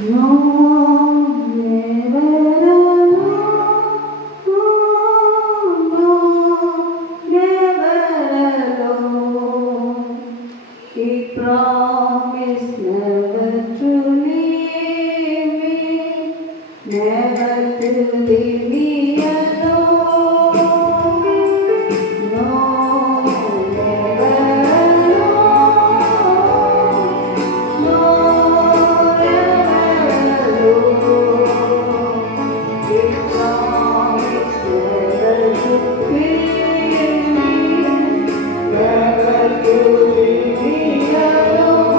No, never alone. No, never alone. He promised never to leave me, never to leave me alone. No, never alone. No, never alone. He promised never to leave me, never to leave me alone.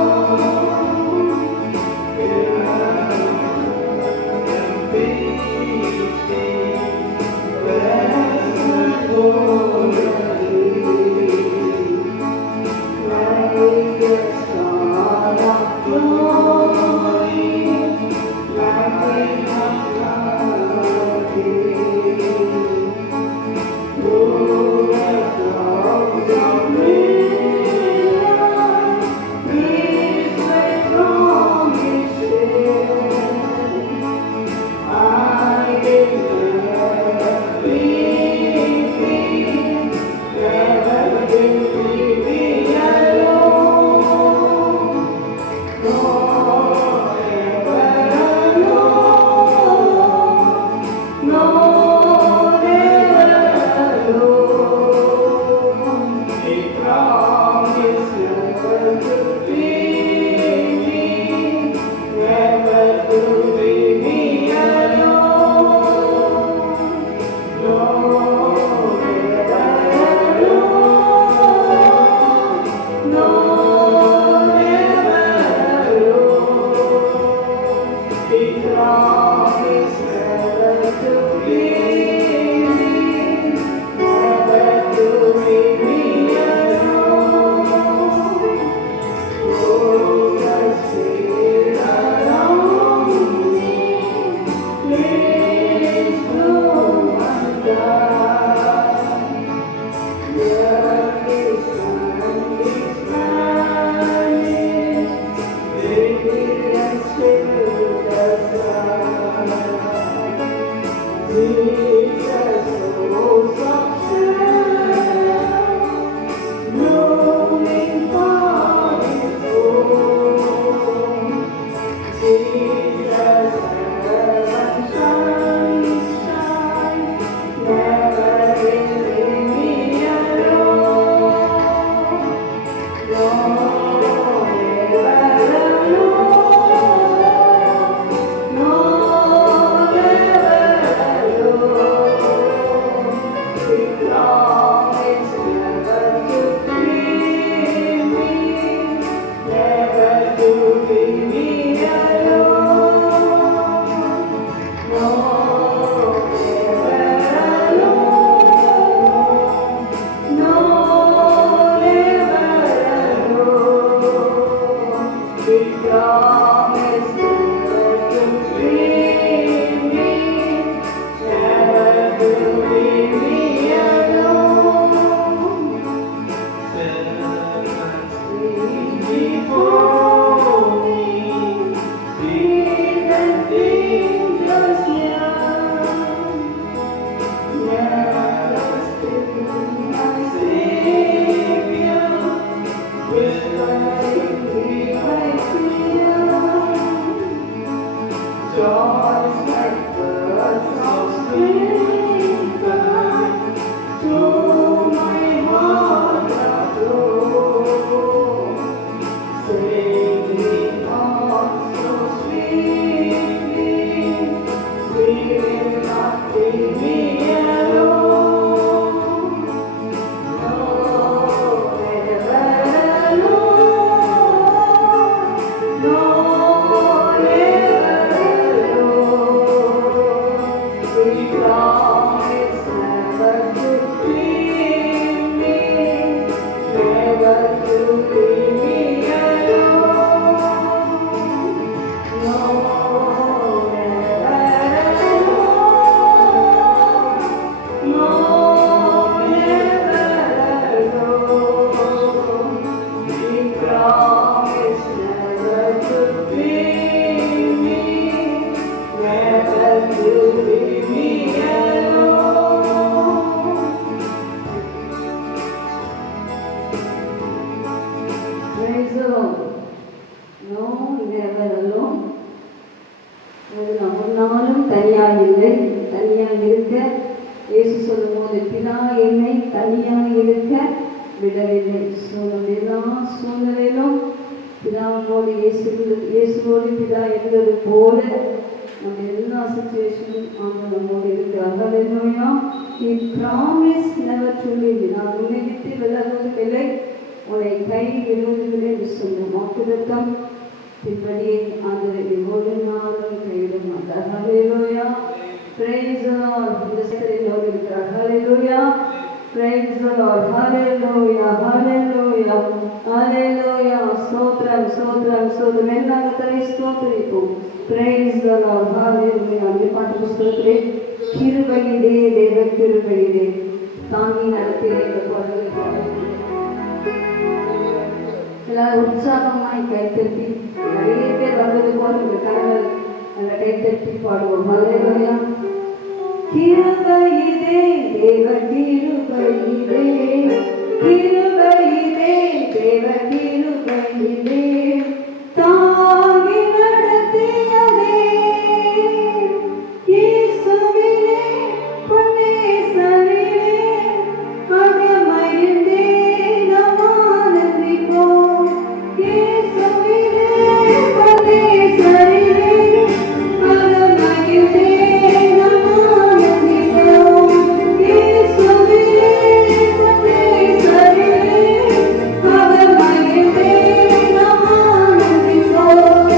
தனியாக இல்லை. தனியாக இருக்க இயேசு சொல்லும் போது பிதா என்னை தனியாக இருக்க விடவில்லை. நம்ம எல்லா சூழ்நிலையிலும் பிதாவோடு இயேசுவோடு பிதா இருந்தது போல நம்ம எல்லா சிச்சுவேஷனும் அவங்க நம்மோடு இருக்கிறார். ஹல்லேலூயா. He promised never to leave you. நான் உன்னை விட்டு விலகுவதில்லை, உன்னை கை விடுவதில்லை என்று சொன்ன வாக்குத்தத்தம் பின்படியே ஆண்டவரை ஒரு நாளும் கைவிட மாட்டார். ஹல்லேலூயா. Praise the Lord. இந்த சீக்கிரம் இருக்கிறார். ஹல்லேலூயா. Praise the Lord. Hallelujah. Hallelujah. Hallelujah. ஸ்தோத்திரம் ஸ்தோத்திரம் ஸ்தோத்திரம். எல்லாத்தையும் ஸ்தோத்திரிப்போம். Praise the Lord. Hallelujah. அந்த பாட்டு புஸ்தகத்திலே கிருபையிலே தேவ கிருபையிலே தாங்கி நடத்திய இந்த பாடல்கள் எல்லாரும் உற்சாகமாய் கைத்தட்டி நிறைய பேர் வந்தது போல இந்த கணவர் அந்த கைத்தட்டி பாடுவோம். ஹல்லேலூயா. கிருபையிலே தேவ கிருபையிலே கிருபையிலே தேவ கிருபையிலே தாங்கி நடத்தியதே இயேசுவிலே பொன்னேசரிலே அகமகிழ்ந்தே நாம் ஆனந்திப்போம். இயேசுவிலே பொன்னேசரிலே அகமகிழ்ந்தே நாம் ஆனந்திப்போம். இயேசுவிலே பொன்னேசரிலே அகமகிழ்ந்தே நாம் ஆனந்திப்போம்.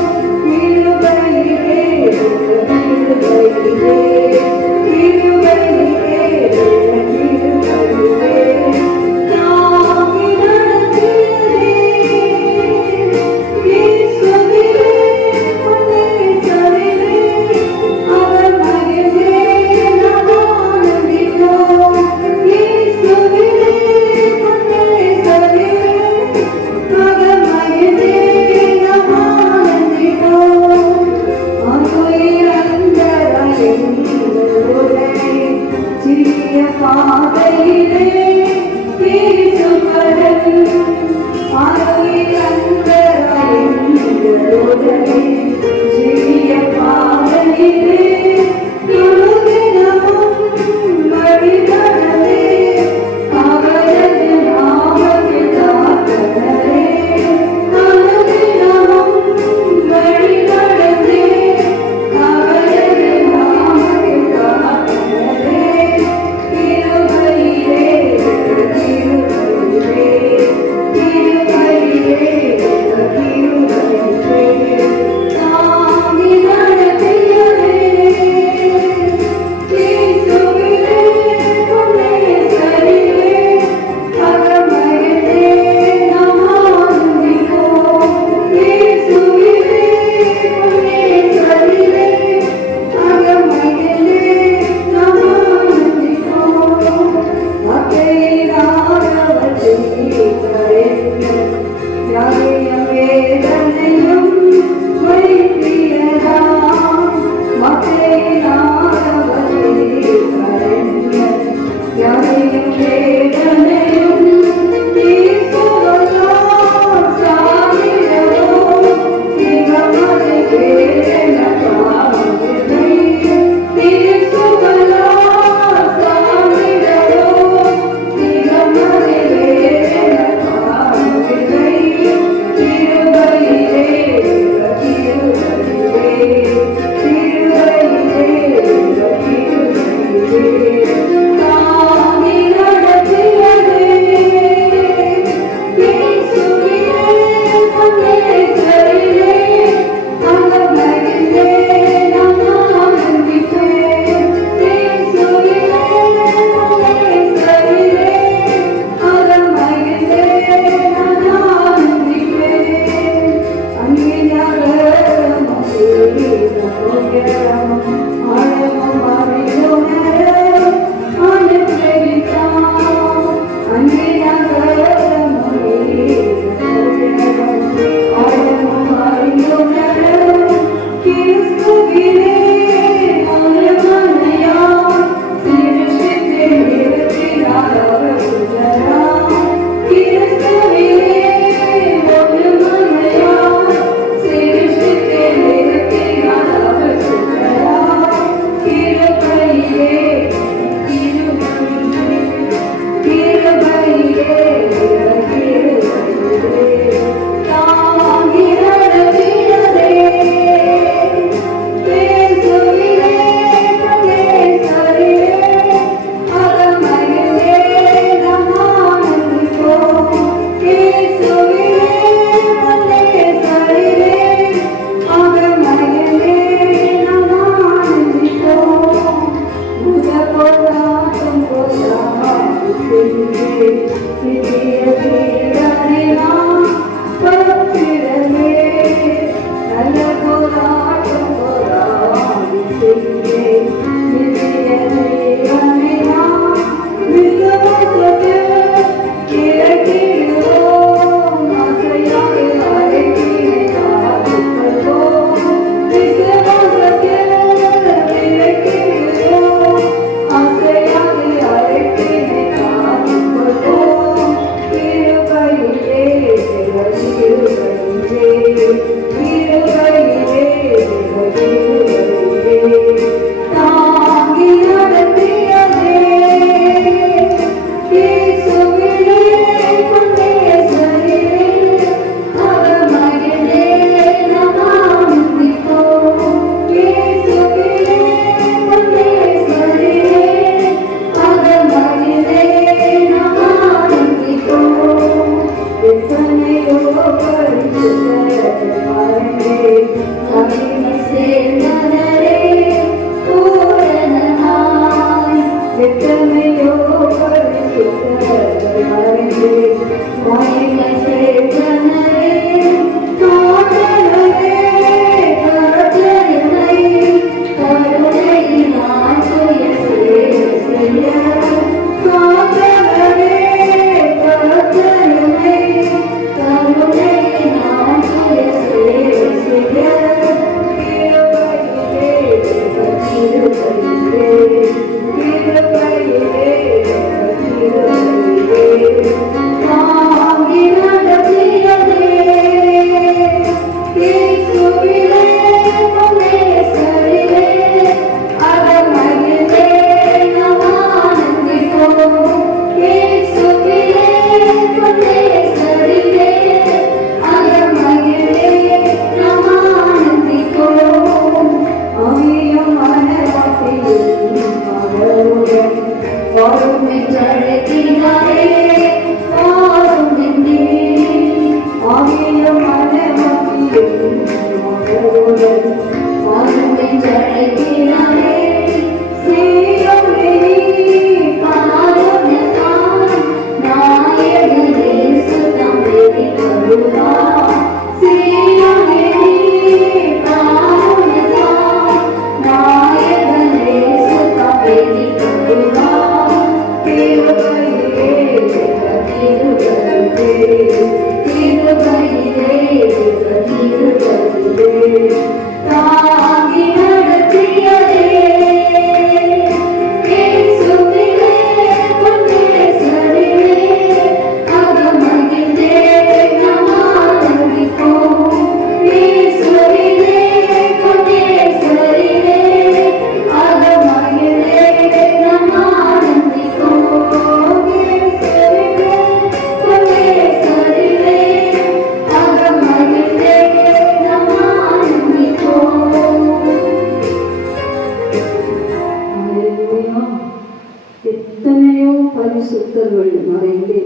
பரிசுத்தர்கள் மறைந்தே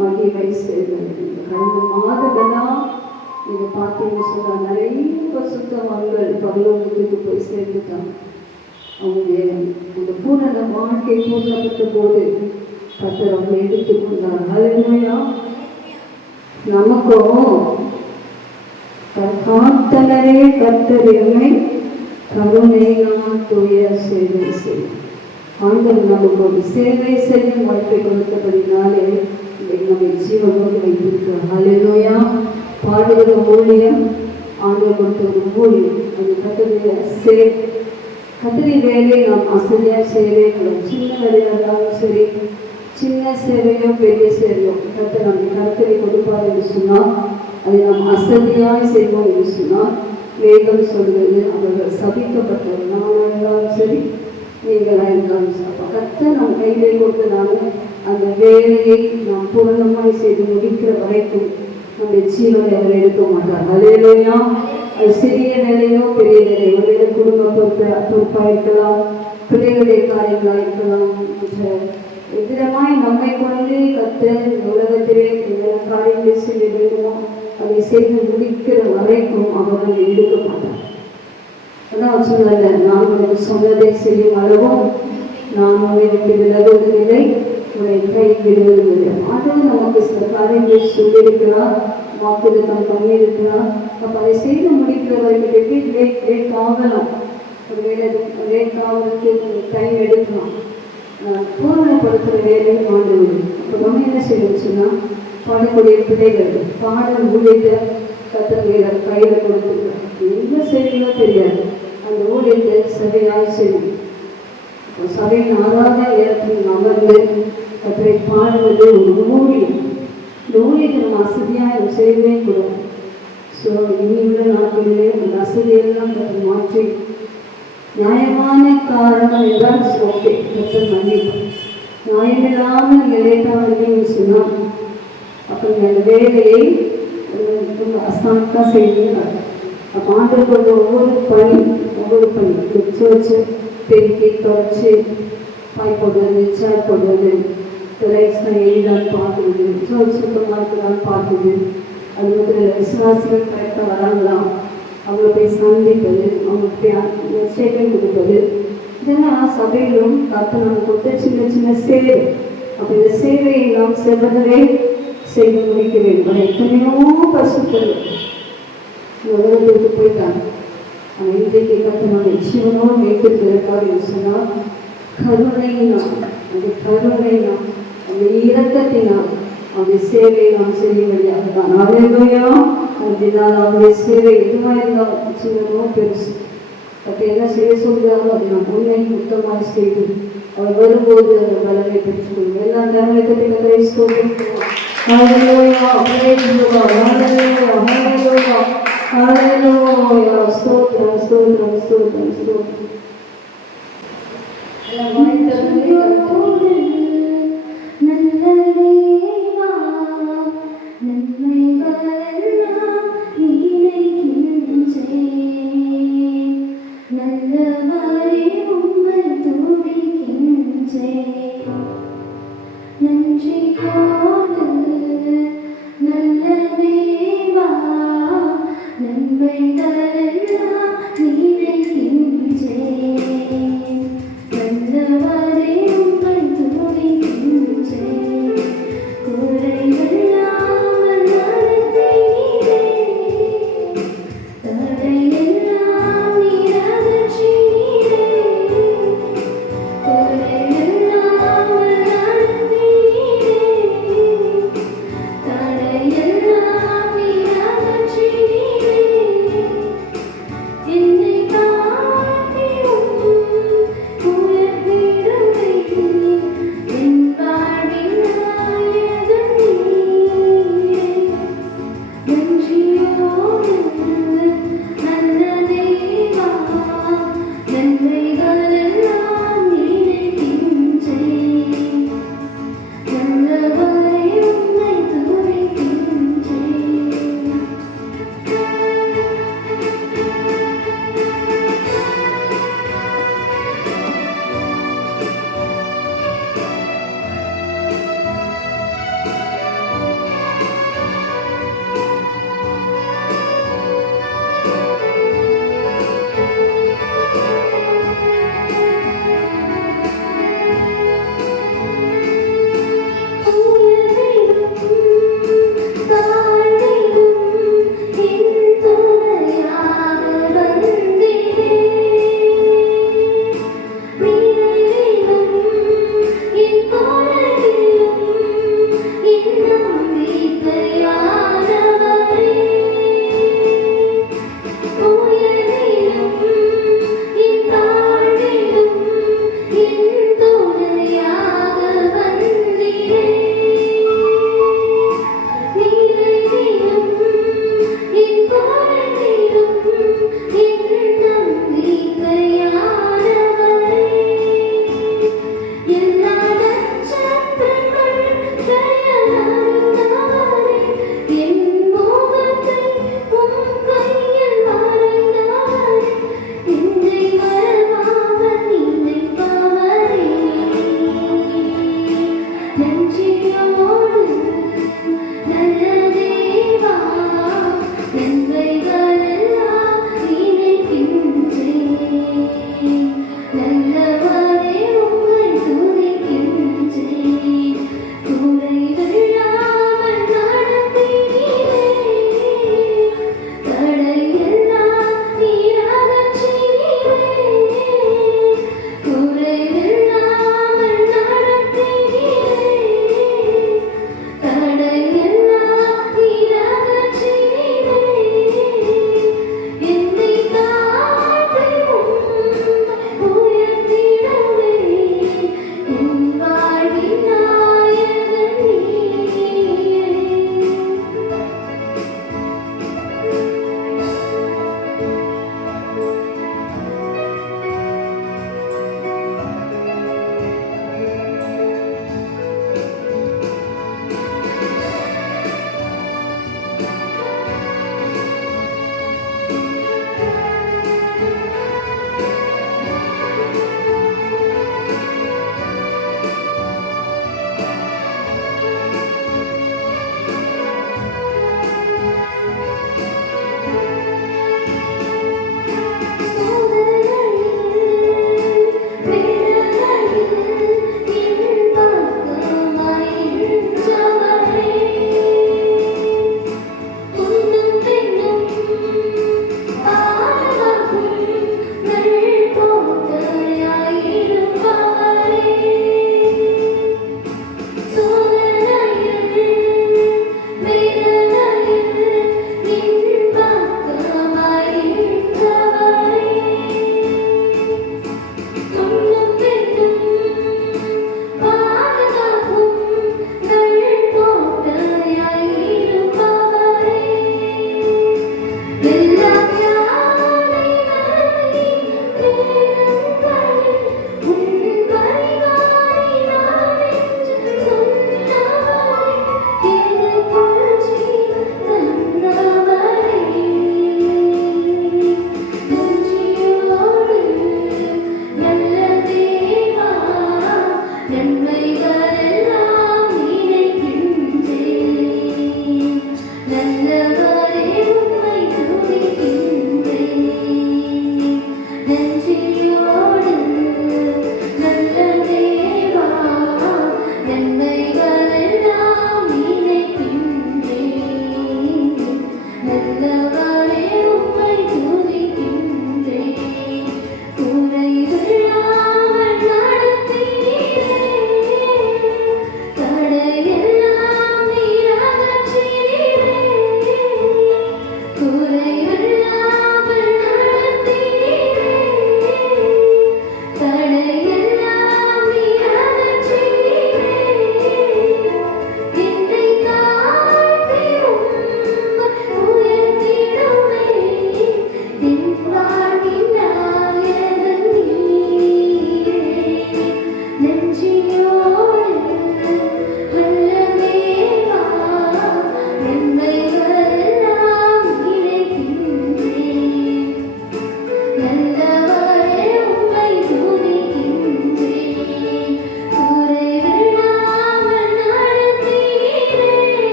மகிமை செய்தது. கடந்த மாதமெல்லாம் நீங்க பார்த்தீங்கன்னு சொன்னா நிறைய பரிசுத்தவான்கள் பரலோகத்துக்கு போய் சேர்ந்துட்டாங்க. அவங்களுடைய அந்த பூரண வாழ்க்கை பூர்ணப்பட்ட போது கர்த்தர் அவங்க எடுத்துக்கொண்டார். ஹல்லேலூயா. நமக்கும் காத்தலரே கர்த்தர் எம்மை கருணையினால் தூய சேவை செய்யும். ஆண்டவர் நமக்கு ஒரு சேவை செய்யும் வாய்ப்பை கொடுத்தபடினாலே நம்மை ஜீவனோடு வைத்திருக்கிறார். ஹல்லேலூயா. பாடுகிற ஊழியம் ஆண்டவர் கொடுத்த ஒரு ஊழியம். அது கர்த்தருடைய வேலை நாம் அசதியாக செய்யவே கூடாது. சின்ன வேலையாக இருந்தாலும் சரி, சின்ன சேவையோ பெரிய சேவையோ கர்த்தர் நம்ம கர்த்தரை கொடுப்பார் என்று சொன்னால் அதை நாம் அசதியாக செய்வோம் என்று சொன்னால் வேதம் சொல்வது அவர்கள் சபிக்கப்பட்டவர். நானாக இருந்தாலும் சரி, நீங்களாக இருந்தாலும் சரி, அப்போ கர்த்தர் நம் கையிலே கொடுத்ததான அந்த வேலையை நாம் பூரணமாய் செய்து முடிக்கிற வரைக்கும் நம்முடைய ஜீவனை அவர் எடுக்க மாட்டார். ஹல்லேலூயா. அது சிறிய வேலையோ பெரிய வேலையோ, ஒருவேளை குடும்ப பொறுப்பாக இருக்கலாம், பிள்ளைகளுடைய காரியங்களாக இருக்கலாம், எதிரமாய் நம்மை கொண்டு கர்த்தர் உலகத்திலே எல்லா காரியங்களை செய்ய வேண்டுமோ அதை செய்து முடிக்கிற வரைக்கும் அவர் அதை எடுக்க மாட்டார். அதான் சொல்லல, நான் உனக்கு சொன்னதை செய்யும் அளவும் நான் உன்னை விட்டு விலகுவதில்லை, உன்னை கை விடுவதில்லை. ஆண்டவர் நமக்கு சில காரியங்களை சொல்லியிருக்கிறார், வாக்குறுத்தம் பண்ணியிருக்கிறார். அப்போ அதை செய்து முடிக்கிற வரைக்கும் லேட் ஆகலாம், ஒருவேளை லேட் ஆகிறதுக்கு டைம் எடுக்கலாம். பூரணப்படுத்துகிற வேலையும் ஆண்டவர். அப்போ நம்ம என்ன செய்யணும்னு சொன்னால், பாடக்கூடிய பிள்ளைகள் பாடல் ஊழியத்தை கத்தர் கையில் கொடுத்துருக்கோம். என்ன செய்யணுமோ தெரியாது, அந்த ஊழியத்தை சரியாக செய்யணும். இப்போ சபையின் ஆராதனை நேரத்தில் அமர்ந்து கத்தரை பாடுவது ஒரு ஊழியம். இந்த ஊழியத்தை நம்ம அசதியாக செய்யவே கூடாது. ஸோ இனி உள்ள நாட்களிலே அந்த அசதியெல்லாம் கத்தர் மாற்றி நியாயமான காரணம் என்றால் ஓகே, கத்தர் மன்னிப்போம். நியாயமில்லாமல் நீங்கள் லேட்டாக இருந்தீங்கன்னு சொன்னால் அப்போ நீங்கள் அந்த வேலையை ரொம்ப அசால்ட்டாக செய்வீங்க. அப்போ ஆண்டவர் வந்து ஒவ்வொரு பணி வச்சு பெருக்கி தொடச்சி பாய் போடுவது, சேர் போடுவது, லைட்ஸ்லாம் எளிதான்னு பார்க்குறது, சுத்தமாக இருக்குதான்னு பார்க்குறது, அது வந்து விசுவாசிகள் கரெக்டாக வராங்களா அவங்கள போய் சந்திப்பது, அவங்களுக்கு ஸ்டேட்மெண்ட் கொடுப்பது, இதெல்லாம் சபையிலும் கர்த்தர் நமக்கு கொடுத்த சின்ன சின்ன சேவை. அப்போ இந்த சேவையை நாம் செவ்வதவே செய்து முடிக்க வேண்டும். எத்தனையோ பரிசுத்தர்கள் உலகத்திற்கு போயிட்டாங்க. ஆனால் இன்றைக்கு கர்த்தர் ஜீவனோடு வைத்திருக்கிறதுக்காக சொன்னால் கருணையினால், அந்த கருணையினால், அந்த இரக்கத்தினால் அவருடைய சேவையை நாம் செய்ய முடியாது தான். ஹல்லேலூயா. அப்படினால் அவருடைய சேவை எதுவாக இருந்தாலும் சின்னமோ பெருசு, அப்போ என்ன செய்ய சொல்கிறாரோ அதை நாம் உண்மை சுத்தமாக செய்து அவர் வரும்போது அந்த பலனை பெற்றுக்கொள்ளும். எல்லா நேரங்களை கட்டி கத்தரை ஸ்தோத்திரம். ஹல்லேலூயா. ஹல்லேலூயா. ஹல்லேலூயா. ஹல்லேலூயா. ஹல்லேலூயா. ஸ்தோத்திரம் ஸ்தோத்திரம் ஸ்தோத்திரம் ஸ்தோத்திரம்.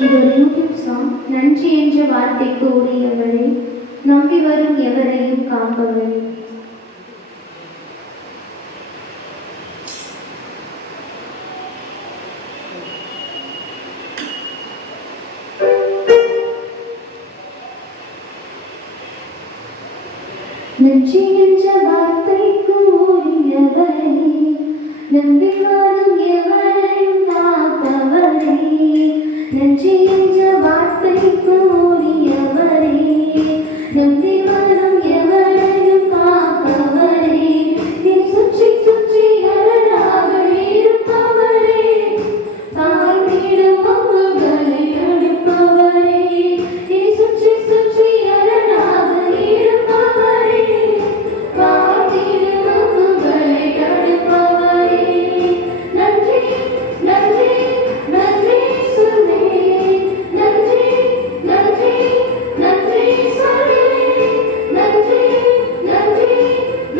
இது ஒரு யூடியூப் சாங். நன்றி என்ற வார்த்தைக்கு உரியவரே, நம்பி வரும் எவரையும் காப்பவரே. நன்றி என்ற வார்த்தைக்கு உரியவரே, நம்பி வரும் எவரையும் காப்பவரே. நன்றி என்ற வார்த்தைக்கு உரியவரே, நம்பி வரும் எவரையும் காப்பவரே. நீ சுற்றி சுற்றி அரணாக இருப்பவரே, தாய் வீடும் அம்புகளை தடுப்பவரே. நீ சுற்றி சுற்றி அரணாக இருப்பவரே, தாய் வீடும் அம்புகளை தடுப்பவரே. நன்றி நன்றி நன்றி சொல்வேன், நன்றி நன்றி நன்றி சொல்வேன், நன்றி நன்றி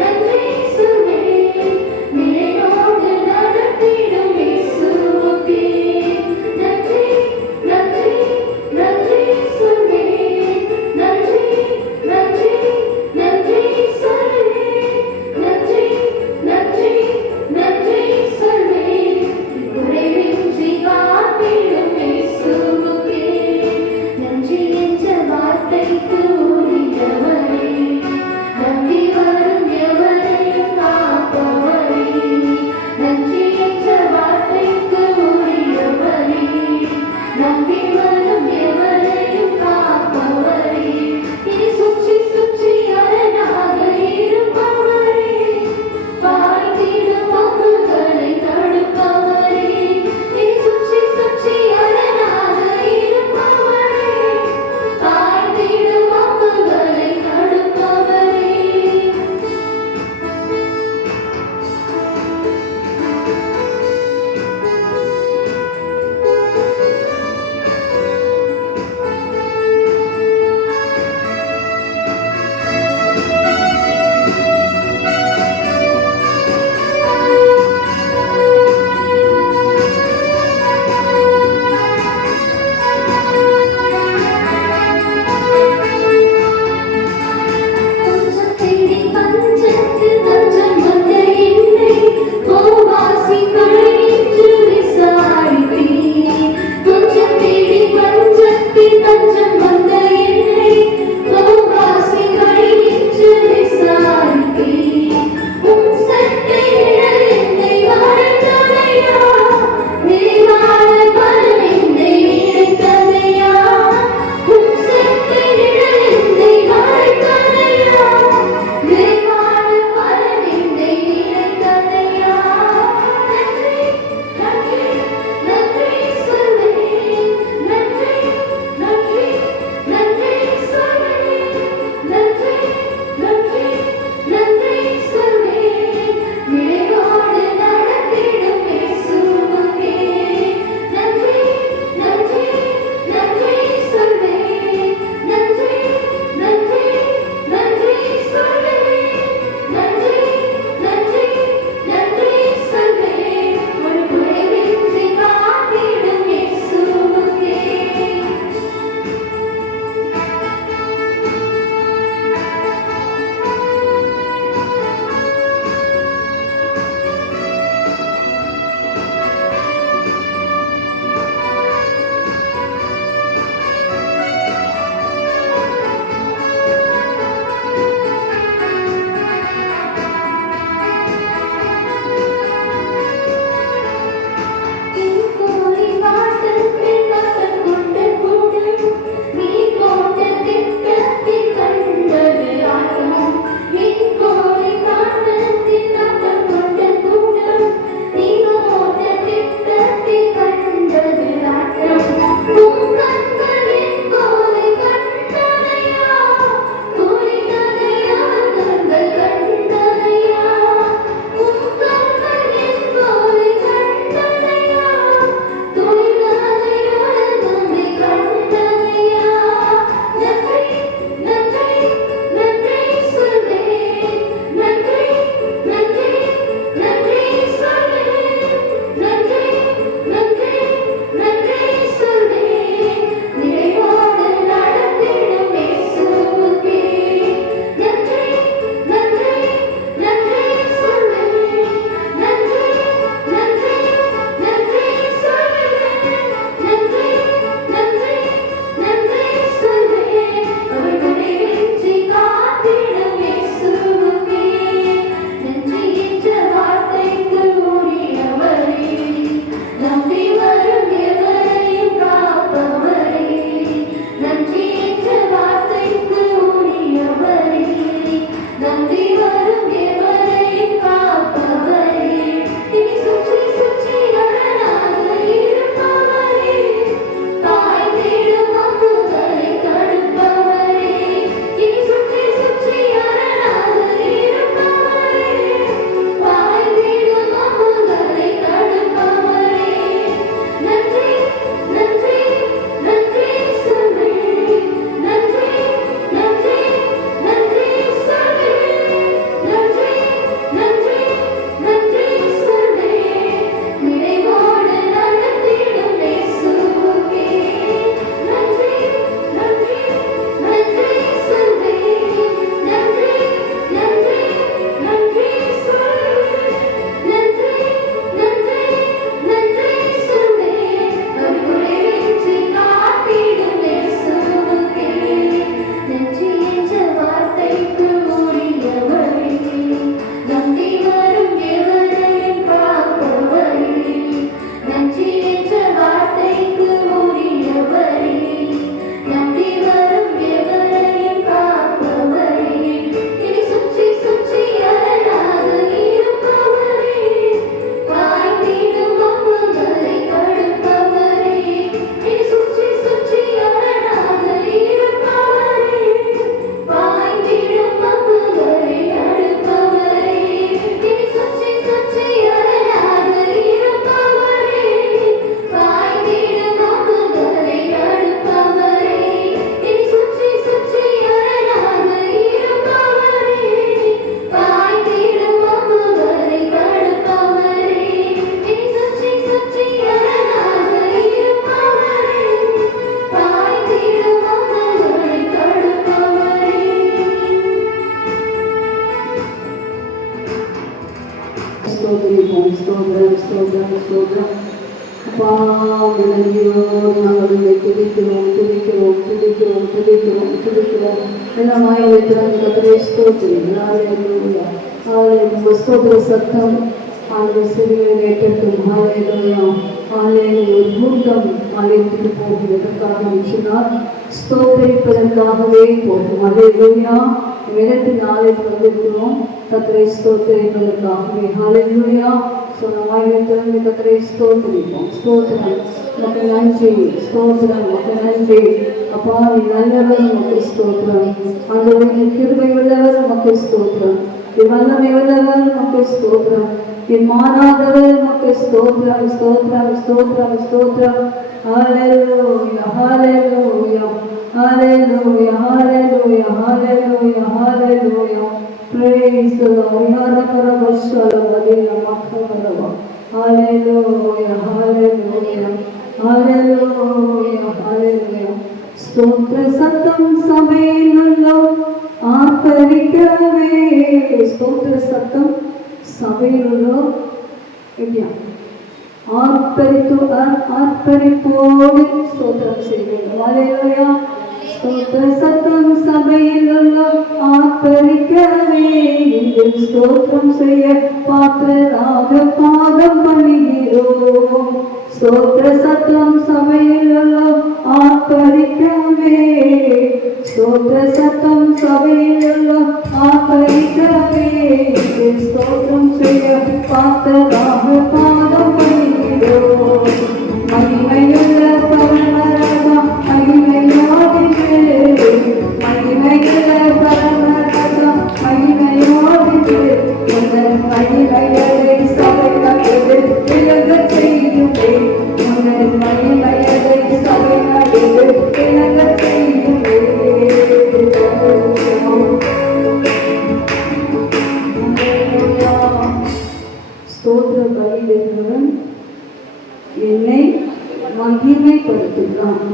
நன்றி சொல்வேன். நினைவோடு நடத்திடும் இயேசுவுக்கே நன்றி நன்றி நன்றி சொல்வேன், நன்றி நன்றி நன்றி சொல்வேன், நன்றி நன்றி நன்றி சொல்வேன். குறைவின்றி காத்திடும் இயேசுவுக்கே நன்றி என்ற வார்த்தைக்கு உரியவரே, நம்பி வரும் எவரையும் காப்பவரே. நன்றி என்ற வார்த்தைக்கு உரியவரே, நம்பி வரும் எவரையும் காப்பவரே. இனி சுற்றி சுற்றி அரணாக இருப்பவரே, பாய்ந்திடும் அம்புகளை தடுப்பவரே. இனி சுற்றி சுற்றி அரணாக இருப்பவரே, பாய்ந்திடும் அம்புகளை தடுப்பவரே. கொஞ்சம் தேடி பஞ்சத்தில் தஞ்சம் வந்த என்னை கோவாசிகள் என்று விசாரித்தீர். கொஞ்சம் தேடி பஞ்சத்தில் தஞ்சம் வந்த என்னை கோவாசிகள் என்று விசாரித்தீர். உம் சட்டை நிழல் என்னை மறைத்ததையா, தேவான பலன் என்னை இணைத்ததையா. உம் சட்டை நிழல் என்னை மறைத்ததையா, தேவான பலன் என்னை இணைத்ததையா. நன்றி நன்றி நன்றி சொல்வேன், நன்றி நன்றி நாங்கள் உங்களை துதிக்கிறோம் துதிக்கிறோம் துதிக்கிறோம் துதிக்கிறோம் துதிக்கிறோம். எல்லாம் ஆயிரத்திற்கு கர்த்தரை ஸ்தோத்திரம். ஹல்லேலூயா ஹல்லேலூயா. ஸ்தோத்திர சத்தம் ஆண்டவர் செவிகளில் கேட்கட்டும். ஹல்லேலூயா ஹல்லேலூயா. ஒரு கூட்டம் ஆலயத்துக்கு போகிறதற்காக சொன்னால் ஸ்தோத்திரிப்பதற்காகவே போகும். ஹல்லேலூயா. வேதத்தின் ஆலயத்தில் வந்திருக்கிறோம் கர்த்தரை ஸ்தோத்திரிப்பதற்காகவே. ஹல்லேலூயா. சொன்னமாயிரத்திற்கு கர்த்தரை ஸ்தோத்திரிப்போம். ஸ்தோத்திரம் உமக்கு நன்றி. ஸ்தோத்திரம் உமக்கு நன்றி. அப்பா நீ நல்லவர் உமக்கு ஸ்தோத்திரம். ஆண்டவரே நீ கிருபை உள்ளவர் உமக்கு ஸ்தோத்திரம். நீ வல்லமை உள்ளவர் உமக்கு ஸ்தோத்திரம். நீ மாறாதவர் உமக்கு ஸ்தோத்திரம் ஸ்தோத்திரம் ஸ்தோத்திரம் ஸ்தோத்திரம். ஹல்லேலூயா ஹல்லேலூயா ஹல்லேலூயா ஹல்லேலூயா ஹல்லேலூயா ஹல்லேலூயா. Praise the Lord. Hallelujah hallelujah hallelujah hallelujah. ஸ்தோத்திர சத்தம் சபையிலுள்ளோ ஆர்ப்பரிக்கவே. ஸ்தோத்திர சத்தம் சபையிலுள்ளோ எப்படியா ஆர்ப்பரிப்போடு ஸ்தோத்திரம் செய்வோம். ஹல்லேலூயா. ஸ்தோத்திர சத்தம் சபையிலுள்ள ஆர்ப்பரிக்கவே. இதில் ஸ்தோத்திரம் செய்ய பாத்திரராக பாதம் பணிகிறோம். ஸ்தோத்திர சத்தம் சபையிலுள்ள ஆர்ப்பரிக்கவே. ஸ்தோத்திர சத்தம் சபையிலுள்ள ஆர்ப்பரிக்கவே. இதில் ஸ்தோத்திரம் செய்ய பாத்திரராக பாதம் பணிகிறோம். மகிமையுள்ள பரமராஜா மகிமையோடிது. மகிமையுள்ள பரமராஜா மகிமையோடிது. உங்கள் மகிமையதை சபைகளில் விளங்கச் செய்யுமே. உங்கள் மகிமையதை சபைகளில் விளங்கச் செய்யுமே. ஸ்தோத்திர பலியிடுகிறவன் என்னை மகிமைப்படுத்துகிறான்.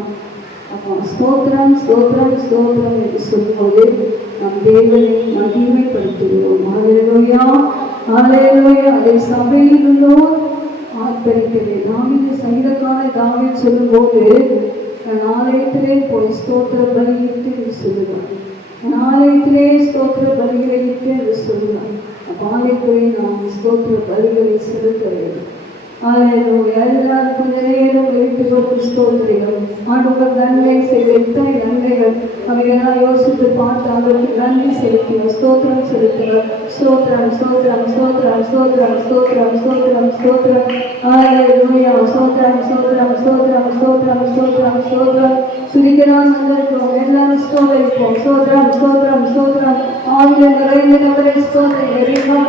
அப்போ ஸ்தோத்திரம் ஸ்தோத்திரம் ஸ்தோத்திரம் என்று சொல்லும்போது நம் தேவனை மகிமைப்படுத்துகிறோம். ஹல்லேலூயா ஹல்லேலூயா. அதை சபையிலுள்ளோர் ஆர்ப்பரிக்கிறேன். தாவீது சங்கீதக்கார தாவீது சொல்லும்போது நான் ஆலயத்திலே போய் ஸ்தோத்திர பலியிட்டு என்று சொல்லுவார். நான் ஆலயத்திலே ஸ்தோத்திர பலிகளை இட்டு என்று சொல்லுவார். அப்போ ஆலயத்திலே நாம் ஸ்தோத்திர பலிகளை செலுத்த வேண்டும். ஹல்லேலூயா. எல்லாருக்கும் நிறைவேறும் எழுத்துக்கொண்டு ஸ்தோத்திரிகள். ஆண்டவர் நன்மை செய்த எத்தனை நன்மைகள் அவையெல்லாம் யோசித்து பார்த்து அவருக்கு நன்றி செலுத்தினோம். ஸ்தோத்திரம் செலுத்தினோம். ஸ்தோத்திரம் ஸ்தோத்திரம் ஸ்தோத்திரம் ஸ்தோத்திரம் ஸ்தோத்திரம் ஸ்தோத்திரம் ஸ்தோத்திரம். ஹல்லேலூயா. ஸ்தோத்திரம் ஸ்தோத்திரம் ஸ்தோத்திரம் ஸ்தோத்திரம் ஸ்தோத்திரம் ஸ்தோத்திரம். சுரிக்கிறான் வந்திருக்கிறோம். எல்லாரும் ஸ்தோத்திரிப்போம். ஸ்தோத்திரம் ஸ்தோத்திரம் ஸ்தோத்திரம். ஆவியில் நிறைந்த கர்த்தரை ஸ்தோத்திரிக்கிறோம்.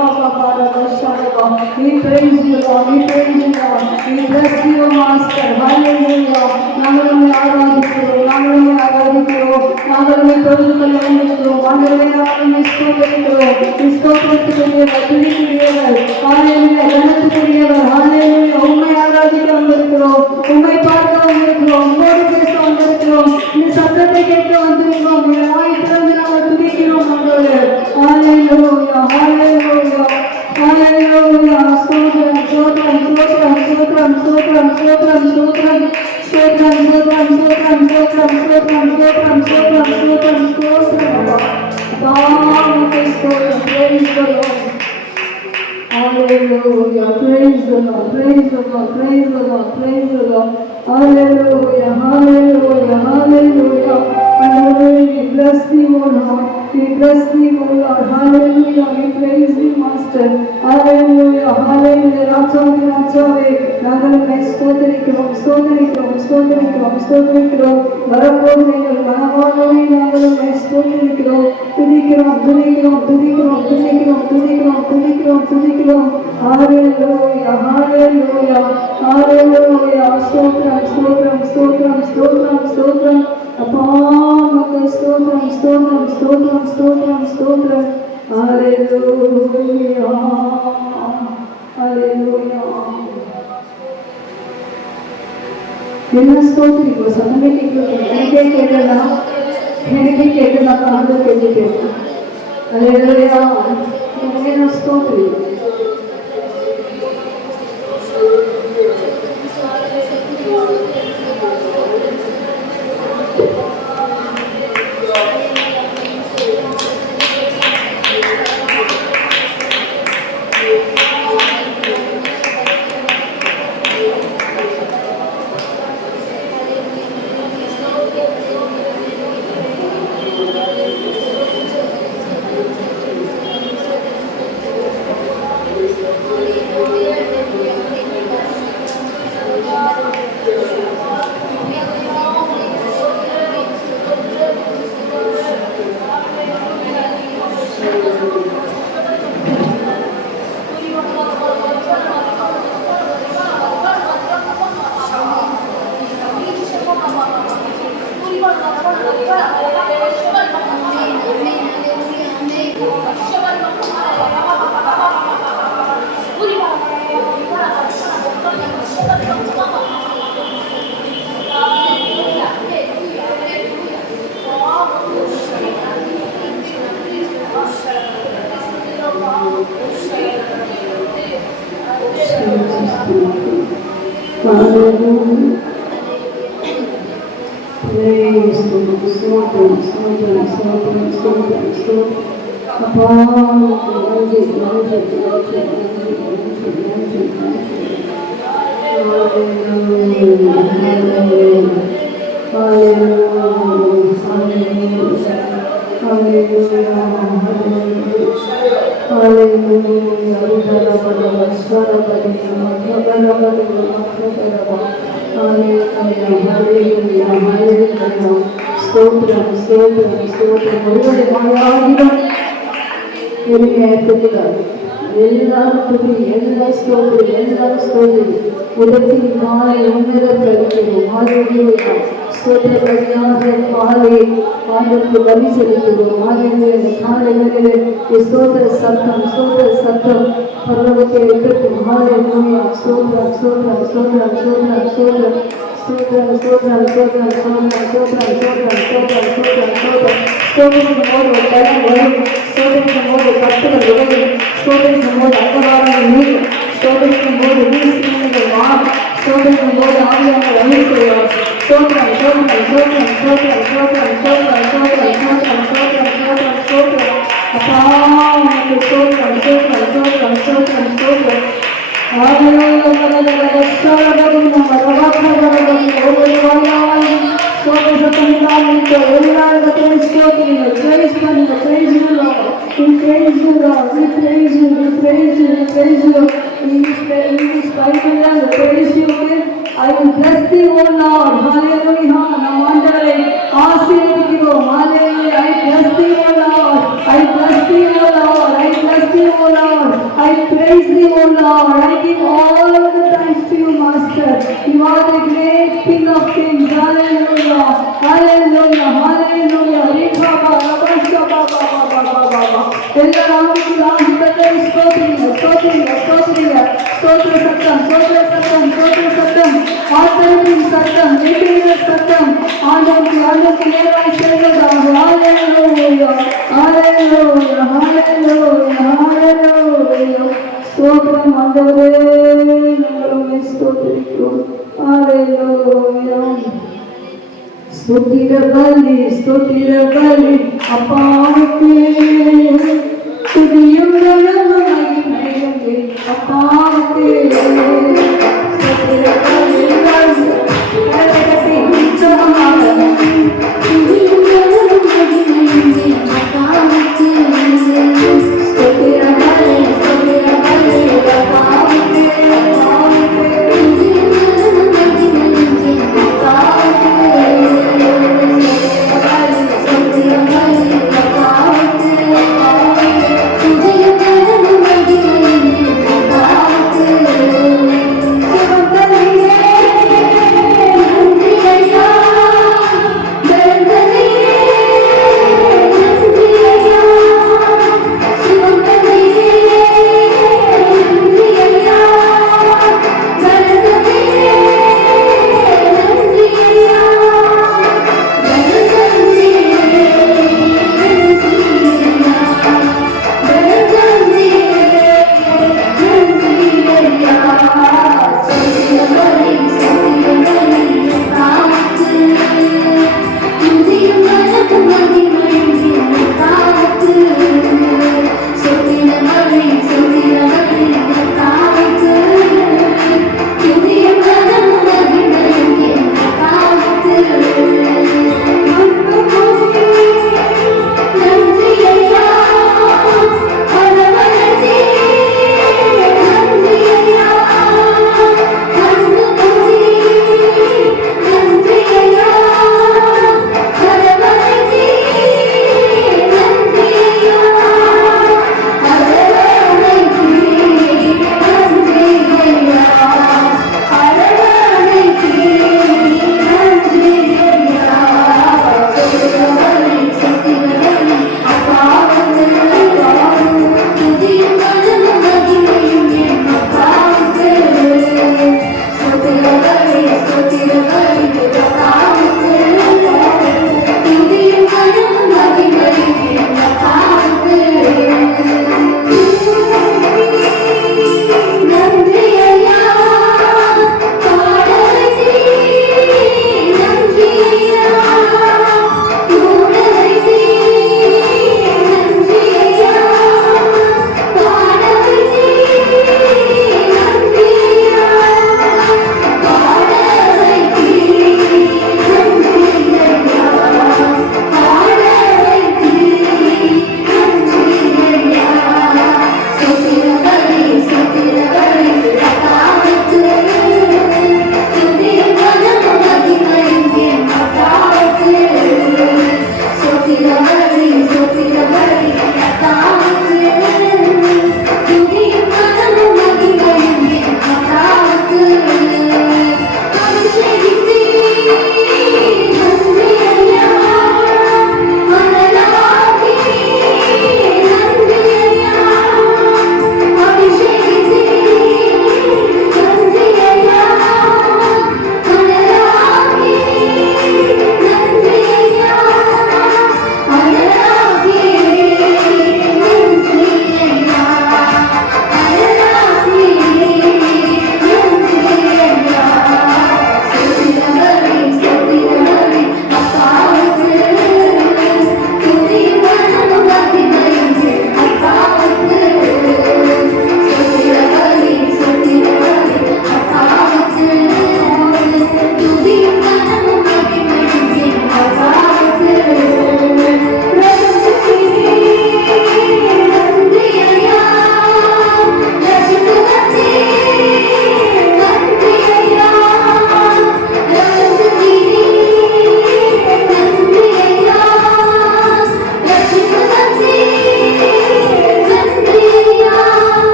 We praise you Lord. We praise you Lord. We bless you Master. Hallelujah. நாங்கள் உம்மை ஆராதிக்கிறோம். நாங்கள் உம்மை ஆராதிக்கிறோம். நாங்கள் உம்மை தொழுது கொள்ள வந்திருக்கிறோம். ஆண்டவரே நாங்கள் உம்மை ஸ்தோத்திரிக்கிறோம். ஸ்தோத்திரத்துக்குரியவர் துதிக்குரியவர். ஹல்லேலூயா. கனத்துக்குரியவர். ஹல்லேலூயா. உம்மை ஆராதிக்க வந்திருக்கிறோம். உம்மை பார்க்க வந்திருக்கிறோம். உம்மோடு பேச வந்திருக்கிறோம். இந்த சத்தத்தை கேட்க வந்திருக்கிறோம். இந்த வாய் திறந்து நாங்கள் துதிக்கிறோம் ஆண்டவரே. ஹல்லேலூயா ஹல்லேலூயா ஹல்லேலூயா. ஸ்தோத்திரம் ஸ்தோத்திரம் ஸ்தோத்திரம் ஸ்தோத்திரம் ஸ்தோத்திரம் ஸ்தோத்திரம் ஸ்தோத்திரம் ஸ்தோத்திரம் ஸ்தோத்திரம் ஸ்தோத்திரம் ஸ்தோத்திரம் ஸ்தோத்திரம் ஸ்தோத்திரம் ஸ்தோத்திரம் ஸ்தோத்திரம் ஸ்தோத்திரம். தாமத்தை ஸ்தோத்திரம். Praise the Lord. Hallelujah. Praise the Lord. Praise the Lord. Praise the Lord. Praise the Lord. Hallelujah. Hallelujah. Hallelujah. Hallelujah. We bless thee, O Lord. We bless thee, O Lord. Hallelujah. We praise thee, Master. Hallelujah. Hallelujah. ராஜாவே ராஜாவே நாங்கள் உம்மை ஸ்தோத்திரிக்கிறோம் ஸ்தோத்திரிக்கிறோம் ஸ்தோத்திரிக்கிறோம் ஸ்தோத்திரிக்கிறோம். வரப்போகும் எங்கள் மனவாளனை நாங்கள் உம்மை ஸ்தோத்திரிக்கிறோம். துதிக்கிறோம் துதிக்கிறோம் துதிக்கிறோம் துதிக்கிறோம் துதிக்கிறோம் துதிக்கிறோம் துதிக்கிறோம். ஹல்லேலூயா ஹல்லேலூயா ஹல்லேலூயா. ஸ்தோத்திரம் ஸ்தோத்திரம் ஸ்தோத்திரம் ஸ்தோத்திரம் ஸ்தோத்திரம். அப்பா மக்கள் ஸ்தோத்திரம் ஸ்தோத்திரம் ஸ்தோத்திரம் ஸ்தோத்திரம் ஸ்தோத்திரம். ஹல்லேலூயா ஹல்லேலூயா. என்ன ஸ்தோத்திரிப்போம். சத்தமே கேட்கலாம். எனக்கே கேட்கலாம். எனக்கே கேட்கலாம். ஆண்டவர் கேட்டு கேட்கலாம். ஹல்லேலூயா. என்ன ஸ்தோத்திரி. Thank you.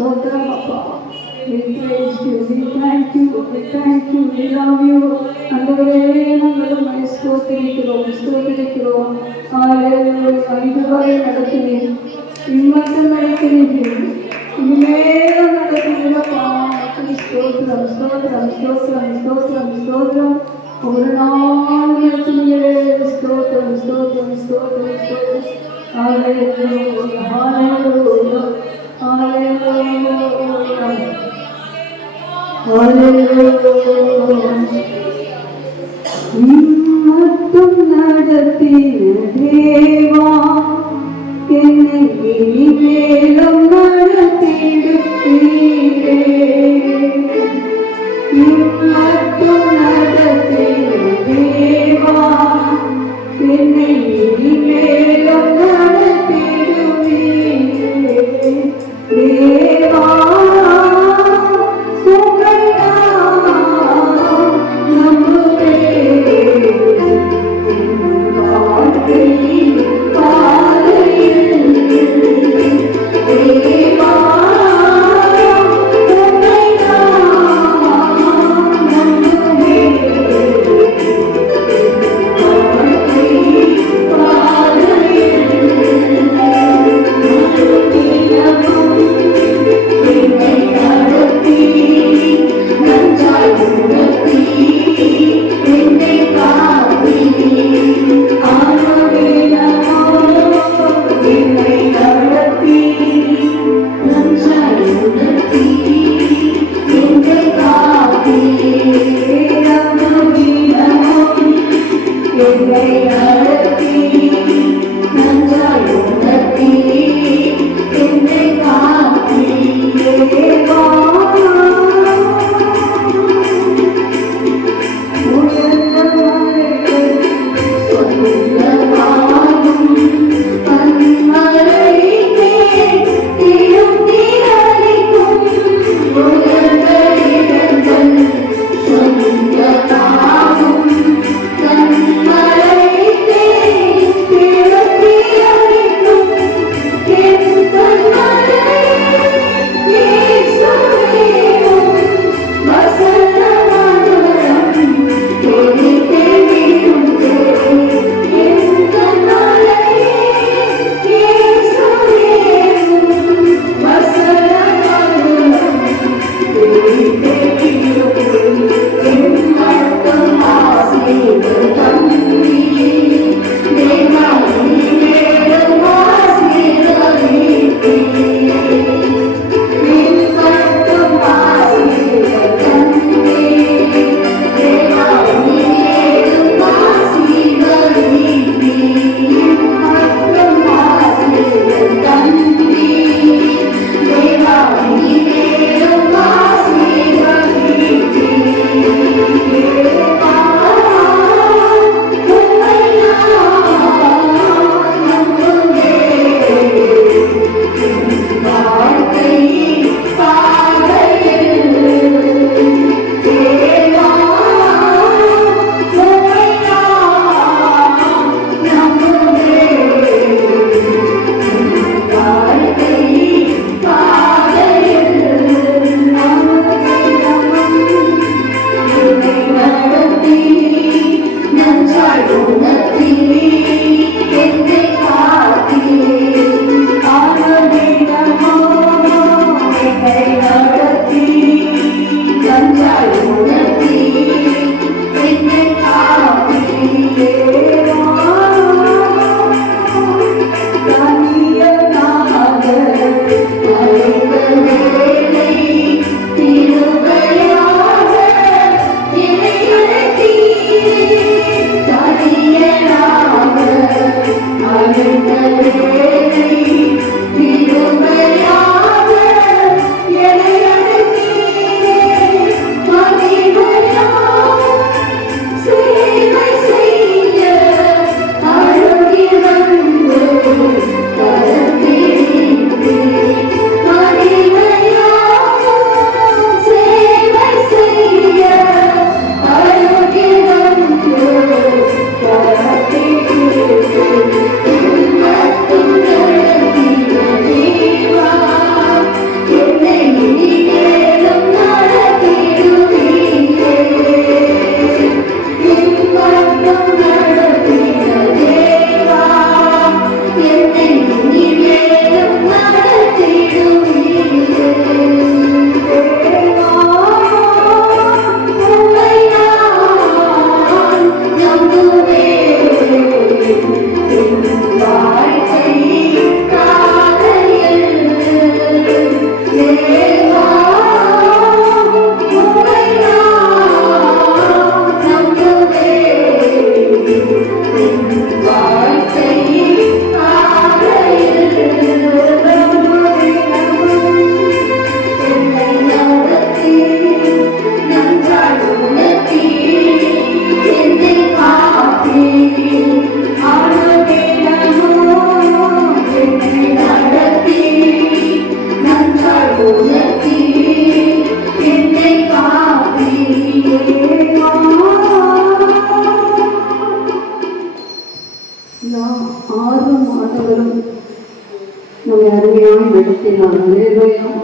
ஸ்தோத்திரம் அப்பா. We praise you, we thank you, we thank you, we love you. ஆண்டவரே, நாங்கள் உம்மை ஸ்தோத்திரிக்கிறோம், ஸ்தோத்திரிக்கிறோம். ஹalleluya. இதுவரை நடத்தினீர், இம்மட்டும் நடத்தினீர், இனிமேலும் நடத்தினீரப்பா. ஸ்தோத்திரம், ஸ்தோத்திரம், ஸ்தோத்திரம், ஸ்தோத்திரம், ஸ்தோத்திரம். ஒரு நாள் நடத்தினீரே. ஸ்தோத்திரம், ஸ்தோத்திரம், ஸ்தோத்திரம், ஸ்தோத்திரம். ஹalleluya, ஹalleluya, ஹalleluya, ஹalleluya. இம்மட்டும் நடத்தின தேவா, என்னை இனிமேலும் நடத்திடுவீரே. இம்மட்டும் நடத்தின தேவா, என்னை இனிமேலும் நடத்திடுவீரே. தேவா, உம்மை நான் நம்புகிறேன். வாழ்க்கை பாதையில் தேவா, உம்மை நான் நம்புகிறேன். வாழ்க்கை பாதையில் என்னை நடத்தி, நன்றாய் உணர்த்தி, என்னை காத்தி, என்னை நடத்தி, நன்றாய் உணர்த்தி, என்னை காத்தி, என்னை நடத்தி, நன்றாய் உணர்த்தி, என்னை காத்தி. தேவா, உயர்ந்த மலைகள் சொல்லவாயும் கண்மலைக்கே திரும்பியளிக்கும். உயர்ந்த இடங்கள் சொல்லவாயும் கண்மலைக்கே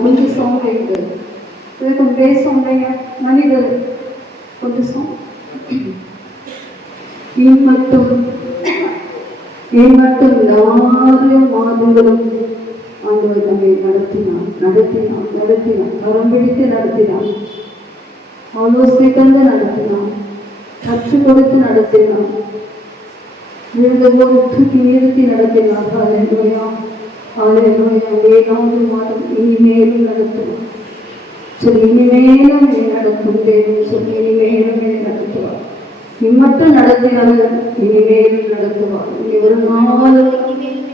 கொஞ்சம் சவுண்ட் இருக்குது, கொஞ்சம் பேச சொல்றீங்க மனிதர் கொஞ்சம் சவுண்ட். மட்டும் 4 மாதங்களும் ஆண்டவர் நம்மை நடத்தினான், கரம் பிடித்து நடத்தினான், ஆலோசனை தந்து நடத்தினான், கற்றுக் கொடுத்து நடத்தினான், விழுந்தபோது தூக்கி நிறுத்தி நடத்தினான். ஹல்லேலூயா, ஹல்லேலூயா. 7வது மாதம் இனிமேலும் நடத்துவான் சொல்லி, இனிமேலும் நடத்தும் தேவன் சொல்லி, இனிமேலும் நடத்துவார். மட்டும் நடத்தினாலும் இனிமேலும் நடத்துவார். ஒரு நாளும்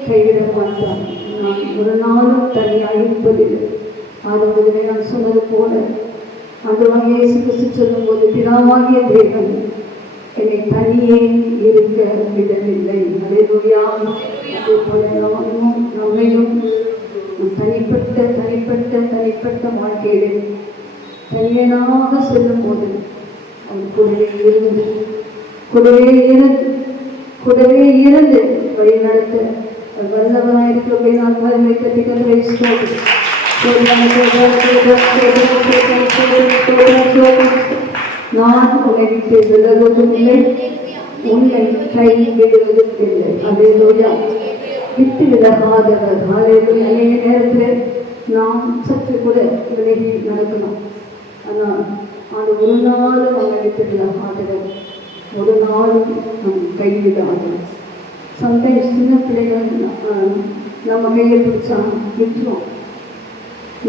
கைவிட மாட்டார். நான் ஒரு நாளும் தனியாக இருப்பதில்லை. ஆரம்பத்திலே நான் சொன்னது போல அந்த வகையை சிகிச்சை சொல்லும்போது, பிதாவாகிய தேவன் என்னை தனியே இருக்க விடவில்லை. ஹல்லேலூயா. அதே போல நம்மையும் தனிப்பட்ட வாழ்க்கையிலே தனியனாக செல்லும் போது அவன் கூடவே இருந்து வழி நடத்த வல்லவனாயிருக்க நான் பலனை கட்டிகளை நான் உன்னை விட்டு விலகுவதும் இல்லை, உன்னை கை விடுவதும் இல்லை. ஹல்லேலூயா. விட்டு விலகாதவர். ஹல்லேலூயா. அநேக நேரத்தில் நாம் சற்று கூட விலகி நடக்கணும். ஆனால் அது ஒரு நாளும் அவனை விட்டு விலகாதவர், ஒரு நாளும் நம் கைவிடாதவர். சம்டைம்ஸ் சின்ன பிள்ளைகள் நம்ம கையை பிடிச்சா விட்டுரும்,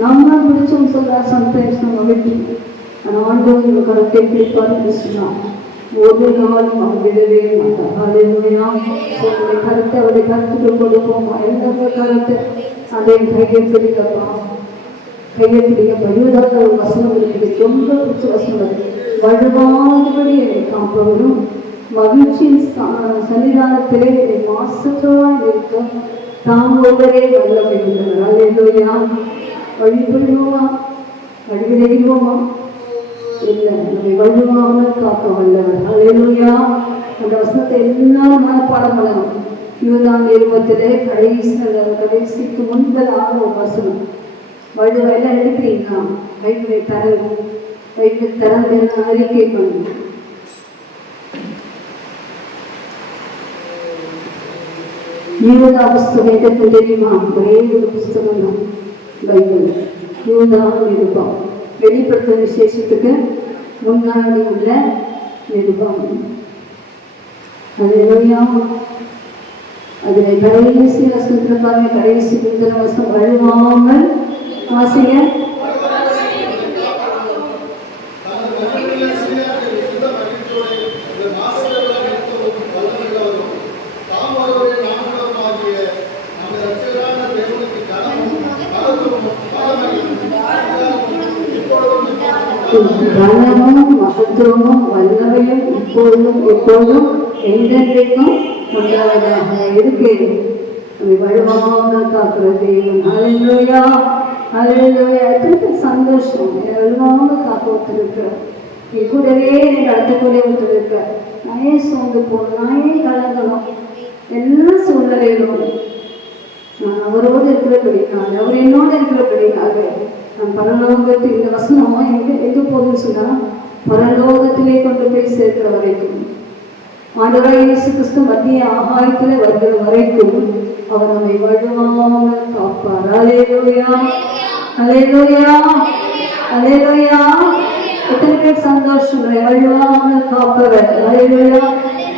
நம்ம பிடிச்சோம் சொல்ல சம்டைம்ஸ் நம்ம விட்டுருவோம். ஆனால் ஆண்டவர் கருத்தை பிடிப்பாருன்னு சொன்னால் ஒரு நாளும் அவன் விடவே மாட்டான். ஹல்லேலூயா. அவருடைய கருத்தை அவருடைய கருத்துக்கு கொடுப்போமா? எந்த கருத்தை அதை கையை பிடிக்கப்பா, கையை பிடிக்கப்பா. 20வது ஒரு வசனம் இருக்குது, ரொம்ப பிடிச்ச வசனம். வழுவாதபடி என்னை காப்பவரும் மகிழ்ச்சியின் சன்னிதானத்திலே என்னை மாசற்றவாய் நிற்க தாம் ஒருவரே வல்லமை உள்ளவர். ஹல்லேலூயா. வழிபடுவோமா? வழிவிலகிடுவோமா? இல்லை, நம்மை வழுவாமல் காக்க வல்லவர். ஹல்லேலூயா. அந்த வசனத்தை எல்லாரும் மனப்பாடம் பண்ணணும். யூதாம் நிருபத்திலே கடைசிக்கு முன்பதாக ஒரு வசனம். வழுவெல்லாம் எடுக்கிறீங்களா? கைகளை தரவு அறிக்கை பண்ணணும். யூதா புஸ்தகம் எதற்கு தெரியுமா? ஒரே ஒரு புஸ்தகம் தான் பைபிள். யூதா நிருபம் வெளிப்படுத்தும் விசேஷத்துக்கு முன்னாடி உள்ள நிருபம். ஹல்லேலூயா. அதில் கடைசி வசனத்தில் பாருங்க, கடைசி முந்தின வசனம் வழுவாமல் வாசிங்க. கனமும் மகத்துவமும் வல்லமையும் இப்பொழுதும் எப்பொழுதும் என்றென்றைக்கும் உண்டாவதாக இருக்கு. வழுவாமல் காக்கிற தேவன். ஹல்லேலூயா, ஹல்லேலூயா. எத்தனை சந்தோஷம்! வழுவாமல் காக்க ஒருத்தருக்கிறார், என் கூடவே நடத்தக்கூடிய ஒருத்தருக்கு. நான் ஏன் சோர்ந்து போகணும்? நான் ஏன் கலங்கணும்? எல்லா சூழ்நிலையிலும் நான் அவரோடு இருக்கிறபடினால, அவர் என்னோடு இருக்கிறபடினால நான் பரலோகத்தில், இந்த வசனம் எங்கே போகுதுன்னு சொன்னால் பரலோகத்திலே கொண்டு போய் சேர்க்கிற வரைக்கும் ஆண்டவராகிய இயேசு கிறிஸ்து மத்திய ஆகாயத்தில் வருகிற வரைக்கும் அவர் நம்மை வழுவாமல் காப்பார். அல்லேலூயா, அல்லேலூயா, அல்லேலூயா. எத்தனை பேர் சந்தோஷம், வழுவாமல் காப்பவர். அல்லேலூயா.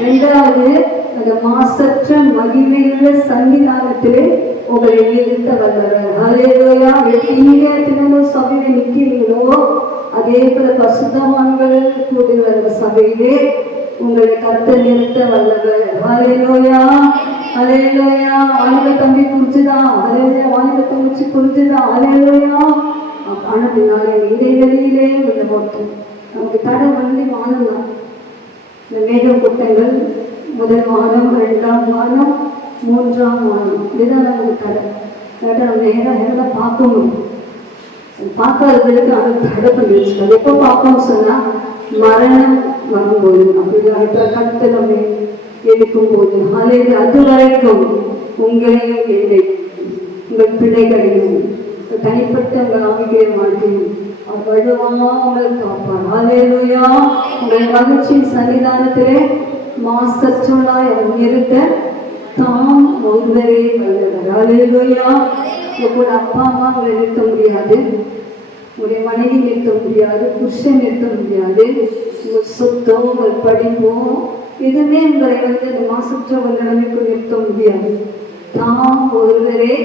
இரண்டாவது, அந்த மாசற்ற மகிமையுள்ள சன்னிதானத்திலே உங்களை நிறுத்த வல்லவர். அல்லேலூயா. நீங்க தினமும் சபையில நிற்கிறீங்களோ அதே போல பரிசுத்தவான்கள் கூடுகிற அந்த சபையிலே உங்களை கர்த்தர் நிறுத்த வல்லவர். அல்லேலூயா, அல்லேலூயா. வாலிப தம்பி புரிஞ்சுதா? அல்லேலூயா. வாலிப தங்கச்சி புரிஞ்சுதா? அல்லேலூயா. ஆனதுனால இடைவெளியிலே உள்ள மொத்தம் நமக்கு தடை வந்து வானம் தான். இந்த மேகம் கூட்டங்கள் முதல் வானம், 2ஆம் வானம், 3ஆம் வானம், இதுதான் நமக்கு தடை. நம்ம நேரம் பார்க்க முடியும். பார்க்காதவர்களுக்கு அது தடை பண்ணி வச்சுக்காது. எப்போ பார்க்கணும்னு சொன்னா மரணம் வரும்போது, அப்படி அடுத்த கருத்தை நம்ம எடுக்கும் போது, அது வரைக்கும் உங்களையும் என்னை உங்கள் பிள்ளைகளையும் தனிப்பட்ட உங்கள் ஆவிக்கிற வாழ்க்கையும் அவர் வழுவாமல் காப்பார். அல்லேலூயா. உங்கள் மகிழ்ச்சியின் சன்னிதானத்திலே மாசற்றவளாய் நிறுத்த தாம் ஒருவரே வல்லவர். அல்லேலூயா. உங்களோட அப்பா அம்மா உங்களை நிறுத்த முடியாது, உங்களுடைய மனைவி நிறுத்த முடியாது, புருஷன் நிறுத்த முடியாது, உங்கள் சொத்தோ உங்கள் படிப்போ எதுவுமே உங்களை இந்த மாசற்ற ஒரு நிலைமைக்கு நிறுத்த முடியாது. தாம் ஒருவரே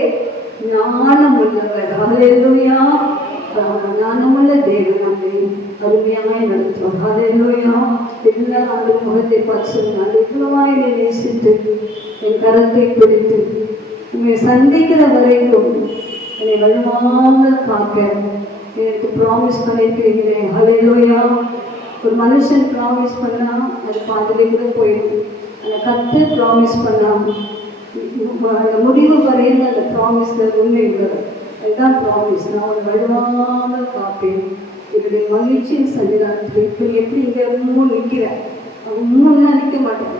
ஞானம் உள்ளவர். அல்லேலூயா. ஞானமுள்ள தேவன் நம்மை அருமையாய் நடத்துவார். அல்லேலூயா. எல்லாரும் அந்த முகத்தை பார்த்து சொன்னால் இவ்வளவா என்னை நேசித்து என் கரத்தை பிடித்து உங்களை சந்திக்கிற வரைக்கும் என்னை வலுவாமல் காக்க எனக்கு ப்ராமிஸ் பண்ணியிருக்கிறீங்களே. அல்லேலூயா. ஒரு மனுஷன் ப்ராமிஸ் பண்ணா அது பாதிலே கூட போயிடும். அந்த கர்த்தர் ப்ராமிஸ் பண்ணா அந்த முடிவு வரையில் அந்த ப்ராமிஸ்ல உண்மை உள்ளது. அதுதான் ப்ராமிஸ். நான் ஒரு வலுவாமல் காப்பேன். என்னுடைய மகிழ்ச்சியின் சன்னிதானத்தில் இப்போ எப்படி இங்கே இன்னும் நிற்கிறேன், அவங்க இன்னும்லாம் நிற்க மாட்டேன்.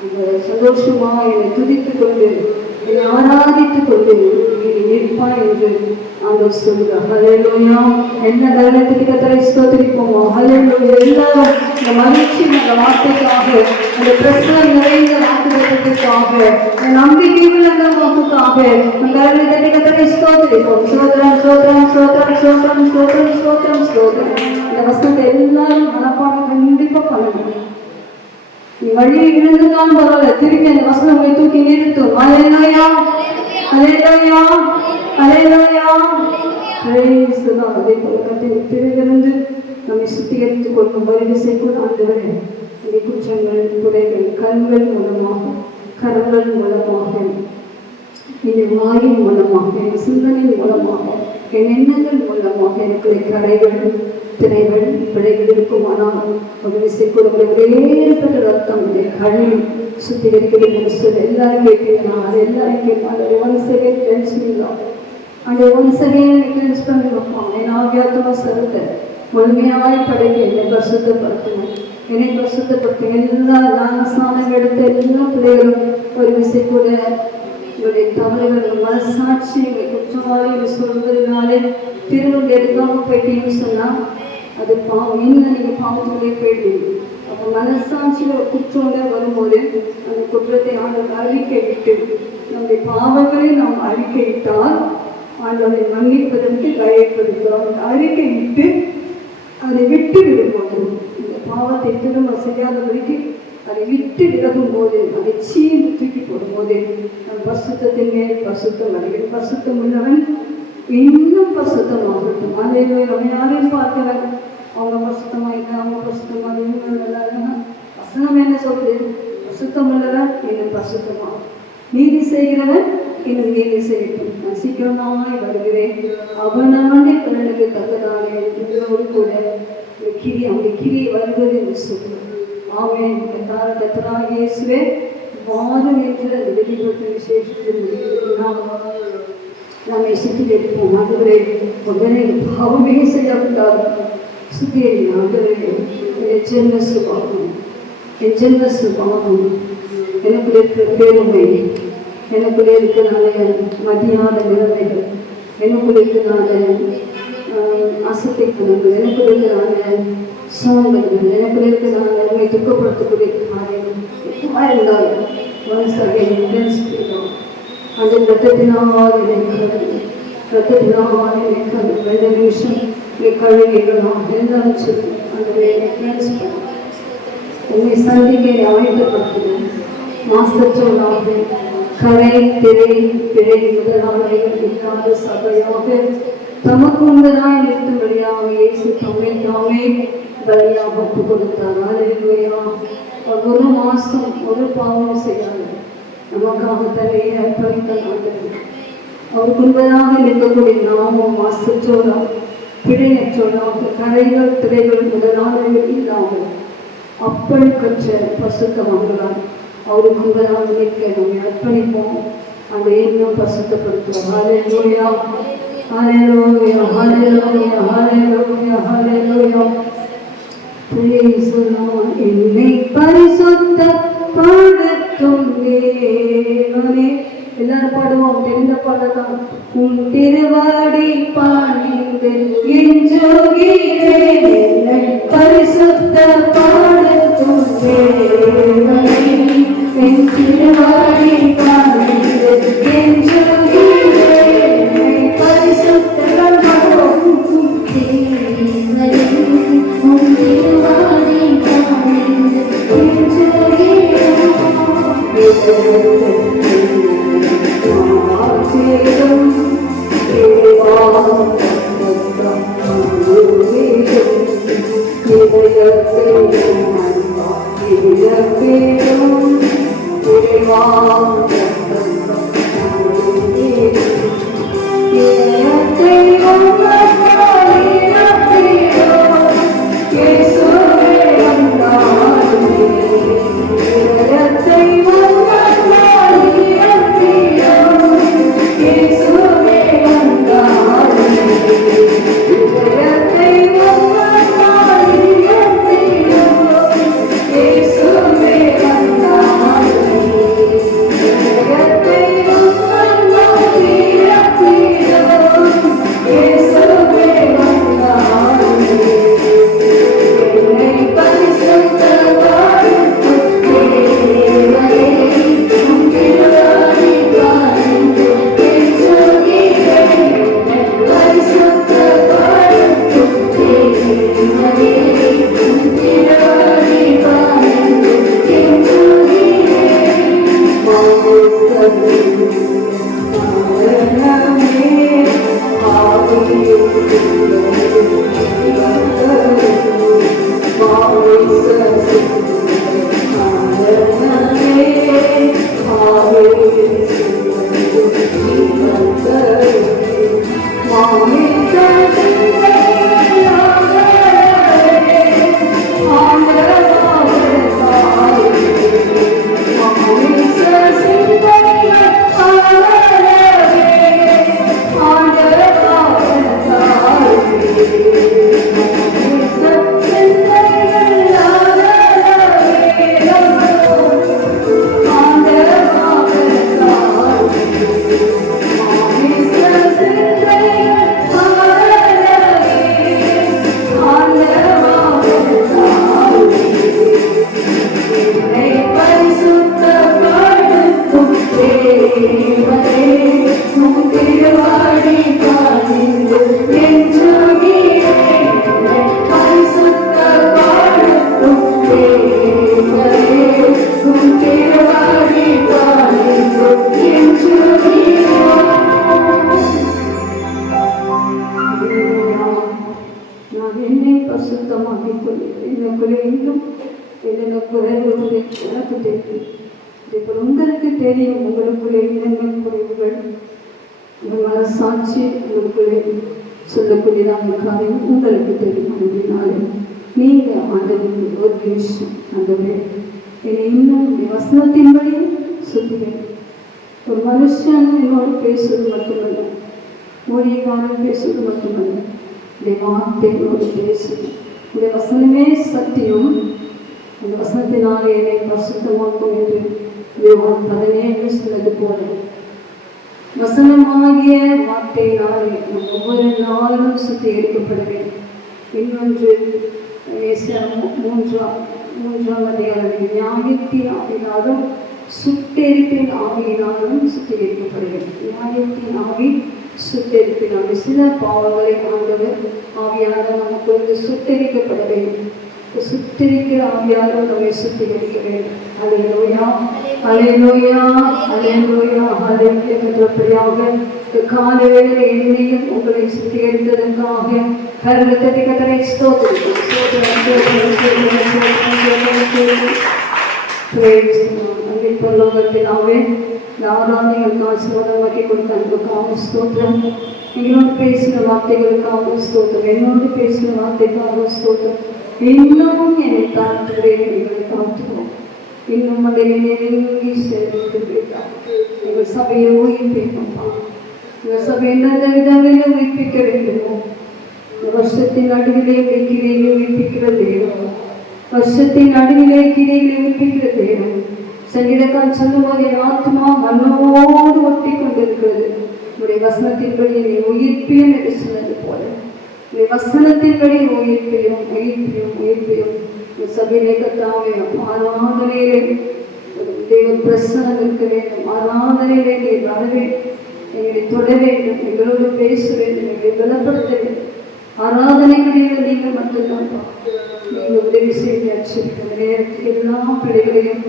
அந்த சந்தோஷமா என்னை துதித்து கொண்டு என்னை ஆராதித்துக் கொண்டு நிற்பான் என்று ஆண்டவர் சொல்கிறார். அல்லேலூயா. என்ன தருணத்துக்கு கர்த்தரை ஸ்தோத்திரிப்போமோ. அல்லேலூயா. எல்லாரும் இந்த மகிழ்ச்சி அந்த வார்த்தைக்காக, அந்த பிரசன்னம் நிறைந்த வாக்குத்தத்தத்திற்காக, நம்பிக்கையுள்ள அந்த வாக்குக்காக அந்த கர்த்தரை ஸ்தோத்திரிப்போம். ஸ்தோத்திரம், ஸ்தோத்திரம், ஸ்தோத்திரம், ஸ்தோத்திரம், ஸ்தோத்திரம், ஸ்தோத்திரம், ஸ்தோத்திரம். இந்த வசனத்தை எல்லாரும் மனப்பாடம் கண்டிப்பா பண்ணணும். நீ வழியை இழந்துதான் பரவாயில்ல, திரும்பி அந்த வசனம் உங்களை தூக்கி நிறுத்தும். Hallelujah, hallelujah, hallelujah. Praise the lord. அதே போல கர்த்தர் திருவிருந்து நம்மை சுத்திகரித்துக் கொள்ளும் வரிசை கூட ஆண்டவரே இந்த குற்றங்கள், குறைகள், கண்கள் மூலமாக, கரங்கள் மூலமாக, இந்த வாயின் மூலமாக, என் சிந்தனையின் மூலமாக, என் எண்ணங்கள் மூலமாக எனக்கு கரைகள், திரைகள், பிழைகள் இருக்குமானால் ஒரு விசை கூட வேறுபட்ட ரத்தம் கழிவு சுத்திகரிக்கிறேன் சொல்லி எல்லாரும் கேட்கிறேன். அது எல்லாரும் கேட்பாங்க. Once again cleanse me Lord. அந்த ஒன்ஸ் அகேன் கிளென்ஸ் பண்ணி வைப்பான். என் ஆவியாத்மா சரத்தை முழுமையாய் படைக்க என்னை பரிசுத்தப்படுத்தினேன். என்னை பரிசுத்தப்படுத்தின எல்லா ஞானஸ்நானம் எடுத்த எல்லா பிள்ளைகளும் ஒரு விசை கூட உங்களுடைய தவறுகள் மனசாட்சி குற்றவாளி சொல்வதனாலே திரும்ப எடுக்காம போயிட்டீங்கன்னு சொன்னா அது பாவம். இன்னும் நீங்க பாவத்துக்குள்ளே போயிடுவீங்க. அப்போ மனசாட்சியில் ஒரு குற்றோட வரும்போது அந்த குற்றத்தை ஆண்டவர் அறிக்கை விட்டு நம்முடைய பாவங்களை நாம் அறிக்கையிட்டால் ஆண்டவரை மன்னிப்பதற்கு தயப்படுத்தும். அறிக்கை விட்டு அதை விட்டு விடும்போது இந்த பாவத்தை திரும்ப செய்யாதபடிக்கு அதை விட்டு விலகும் போது, அதை சீர்ந்து தூக்கி போடும்போது நம் பரிசுத்தத்தின் மேல் பரிசுத்தம் அடைகிறது. பரிசுத்தம் உள்ளவன் இன்னும் பரிசுத்தமாகட்டும். அதே நம்ம யாரையும் பார்க்கிறேன் அவங்க பரிசுத்தமாயிட்டா, அவங்க பரிசுத்தமாக வசனம் என்ன சொல்றது? பரிசுத்தம் உள்ளவன் இன்னும் பரிசுத்தமாகும், நீதி செய்கிறவன் இன்னும் நீதி செய்யட்டும். நான் சீக்கிரமாய் வருகிறேன், அவனவனே பிறனுக்கு தக்கதானே என்பதோடு கூட அந்த கிரியை வருவது என்று சொல்லுவேன். ஆமென். கர்த்தராகிய இயேசுவே வாரும் என்று அந்த வெளிப்பட்ட விசேஷத்தில் நம்மை சுத்திகரிப்போம். ஆண்டவரே உடனே பாவமே செய்யக்கூடாது. சுத்திகரி ஆண்டவரே. என் ஜென்ம சுபாவம், என் ஜென்ம சுபாவம், எனக்குள்ள இருக்கிற பெருமை, எனக்குள்ள இருக்கிறனால மதியாத நிலைமைகள், எனக்குள்ள இருக்கிறனால அசத்தைத்தனங்கள், எனக்குள்ள இருக்கிறனால சோம்பல்கள், எனக்குள்ள இருக்கிறனால என்னை துக்கப்படுத்தக்கூடிய காரியம் உண்டாகும். once again cleanse me Lord. அந்த இரத்தத்தினால் எனக்கு ரெண்டு நிமிஷம் கழுவிடலாம் இருந்தாலும் சொல்லி அந்த கிளென்ஸ் பண்ண உண்மை சந்திக்க ஆயத்தப்படுத்துகிறேன். மாசற்றவனாக கரை திரை பிழை முதலாளிகள் இல்லாத சபையாக தமக்கு உண்டதாய் நிறுத்தும்படியாக இயேசு தம்மை தாமே பலியாக ஒப்புக் கொடுத்தார். அல்லேலூயா. அவர் ஒரு மாசம் ஒரு பாவம் செய்யாது நமக்காக தன்னை அர்ப்பணித்த நாட்கள் அவருக்கு உண்மையாக இருக்கக்கூடிய நாமும் மாசற்றோராக பிழையற்றோராக கரைகள் திரைகள் முதலாளிகள் இல்லாமல் அப்படி கற்ற பசுத்தவங்களால் அவருக்கு உண்மையாக நிற்க நம்மை அர்ப்பணிப்போம். அந்த இன்னும் பசுத்தப்படுத்துவோம். ஹல்லேலூயா, ஹல்லேலூயா, ஹல்லேலூயா, ஹல்லேலூயா, ஹல்லேலூயா. Praise the Lord. என்னை பரிசுத்தப்படுத்தும் தேவனே. எல்லாரும் பாடுவோம். தெரிந்த பாடலாம். உன் திருவடி பணிந்து எஞ்சுகிறேன். என்னை பரிசுத்தப்படுத்தும் தேவனே. என் திருவடி பணிந்து எஞ்சுகிறேன். என்னை பரிசுத்தப்படுத்தும் தேவனே. உன் திருவடி பணிந்து எஞ்சுகிறேன். உங்களுக்கு தெரியும் உங்களுக்குள்ளே என்னென்ன குறைவுகள் உங்கள் மனசாட்சி உங்களுக்குள்ளே சொல்லக்கூடியதான காரியம் உங்களுக்கு தெரியும். அப்படின்னாலே நீங்கள் ஆண்டவருக்கு ஒரு நிமிஷம் ஆண்டவரே என்னை இன்னும் வசனத்தின்படி சொல்லுவேன். ஒரு மனுஷன் என்னோடு பேசுவது மட்டுமல்ல, மொழிக்காரன் பேசுவது மட்டுமல்ல, இந்த வார்த்தைகளோடு பேசுது. இந்த வசனமே சத்தியம். அந்த வசனத்தினாலே என்னை பரிசுத்தமாக்கும் என்று யோவான் 17 சொன்னது போல வசனமாகிய வார்த்தையினாலே ஒவ்வொரு நாளும் சுத்திகரிக்கப்பட வேண்டும். இன்னொன்று 3ஆம் அதிகாரம் நியாயத்தின் ஆவினாலும் சுட்டெரிப்பின் ஆவியினாலும் சுத்திகரிக்கப்படுகிறது. நியாயத்தின் ஆவி, சுட்டெரிப்பின் ஆவி. சில பாவங்களை ஆண்டவர் ஆவியாக நமக்கு வந்து சுட்டெரிக்கப்பட வேண்டும். சுட்டெரிக்கிற ஆவியாக நம்மை சுத்திகரிக்க வேண்டும். அல்லேலூயா, அல்லேலூயா, அல்லேலூயா, அல்லேலூயா. கர்த்தருடையாக காலையில் என்னையும் உங்களை சுத்திகரித்ததற்காக கர்த்தரை ஸ்தோத்திரிக்கிறோம். அன்பின் பரலோகத்தினாவே ஆராதனைகளுக்கு ஆசீர்வாதமாக்கி கொடுத்த அன்புக்காக ஸ்தோத்திரம். எங்களோடு பேசின வார்த்தைகளுக்காக ஸ்தோத்திரம். என்னோடு பேசின வார்த்தைக்காக ஸ்தோத்திரம். இன்னமும் என்னை தாழ்த்துகிறேன், எங்களை தாழ்த்துவோம். இன்னும் அதை நெருங்கி சேர்ந்து எங்கள் சபையை உயிர்ப்பிப்பா. எங்கள் சபையை நல்ல விதங்களில் உயிர்ப்பிக்க வேண்டுமோ. இந்த வருஷத்தின் நடுவிலே கிரைகளை உயிர்ப்பிக்கிற தேவன், வருஷத்தின் நடுவிலே கிரைகளை உயிர்ப்பிக்கிற தேவன். சங்கீதக்காரன் சொல்லும்போது என் ஆத்மா மண்ணோடு ஒட்டி கொண்டிருக்கிறது. உடைய வசனத்தின்படி என்னை உயிர்ப்பியும் என்று சொன்னது போல உடைய வசனத்தின்படி உயிர்ப்பியும் உயிர்ப்பியும் உயிர்ப்பியும் சபையிலே கர்த்தாவே ஆராதனையிலே தேவ பிரசன்னம் இருக்க வேண்டும். ஆராதனையிலே நீ வர வேண்டும், எங்களை தொட வேண்டும், எங்களோடு பேச வேண்டும், எங்களை பலப்படுத்த வேண்டும். ஆராதனைகளில் நீங்கள் மட்டும்தான் நீங்கள் உதவி செய்து அச்சிருக்கிற நேரத்தில் எல்லா பிள்ளைகளையும்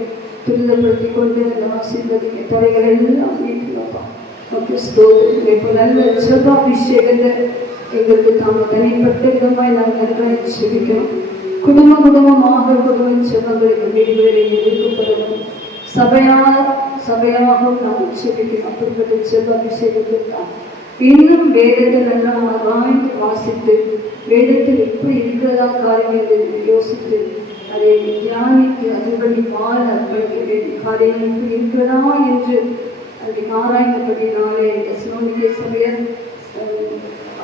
துரிதப்படுத்தி கொண்டு அந்த ஆசீர்வதிக்க தடைகள் எல்லாம் நீக்கலாப்பா. இப்போ நல்ல செல்வாபிஷேகத்தை எங்களுக்கு தாங்கள் தனிப்பட்ட விதமாய் நாங்கள் நன்றாக செபிக்கிறோம். குடும்பமாக செல்வங்களுக்கு வீடுகளில் இருக்கப்படுவோம். சபையாகவும் நாங்கள் செபிக்கிறோம். அப்படிப்பட்ட செல்வாபிஷேகத்தை தான் இன்னும் வேதத்தை நல்லா ஆராய்ந்து வாசித்து வேதத்தில் எப்படி இருக்கிறதா காரியங்கள் என்று யோசித்து அதை தியானித்து அதுபடி வாழ அர்ப்பணிக்க வேண்டிய காரியங்கள் எப்படி இருக்கிறதா என்று அதை ஆராய்ந்தபடினாலே தெசலோனிக்கே சபையர்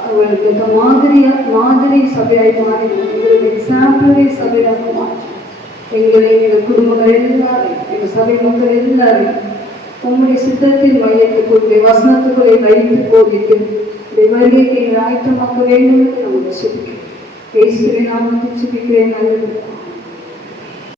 அவர்களுக்கு மாதிரி சபையாய் மாறி எங்களுடைய எக்ஸாம்பிளே சபையாக மாற்றி எங்களை எங்கள் குடும்பங்கள் எல்லாரையும் எங்கள் சபை மக்கள் எல்லாரையும் உங்களுடைய சித்தத்தின் மையத்துக்குள்ளே வசனத்துக்குள்ளே வைத்து போதித்து வருகைக்கு எங்கள் ஆயத்தமாக்க வேண்டும் என்று நாங்கள் சுபிக்கிறேன். இயேசுவின் நாமத்தில் சுபிக்கிறேன். நல்லது.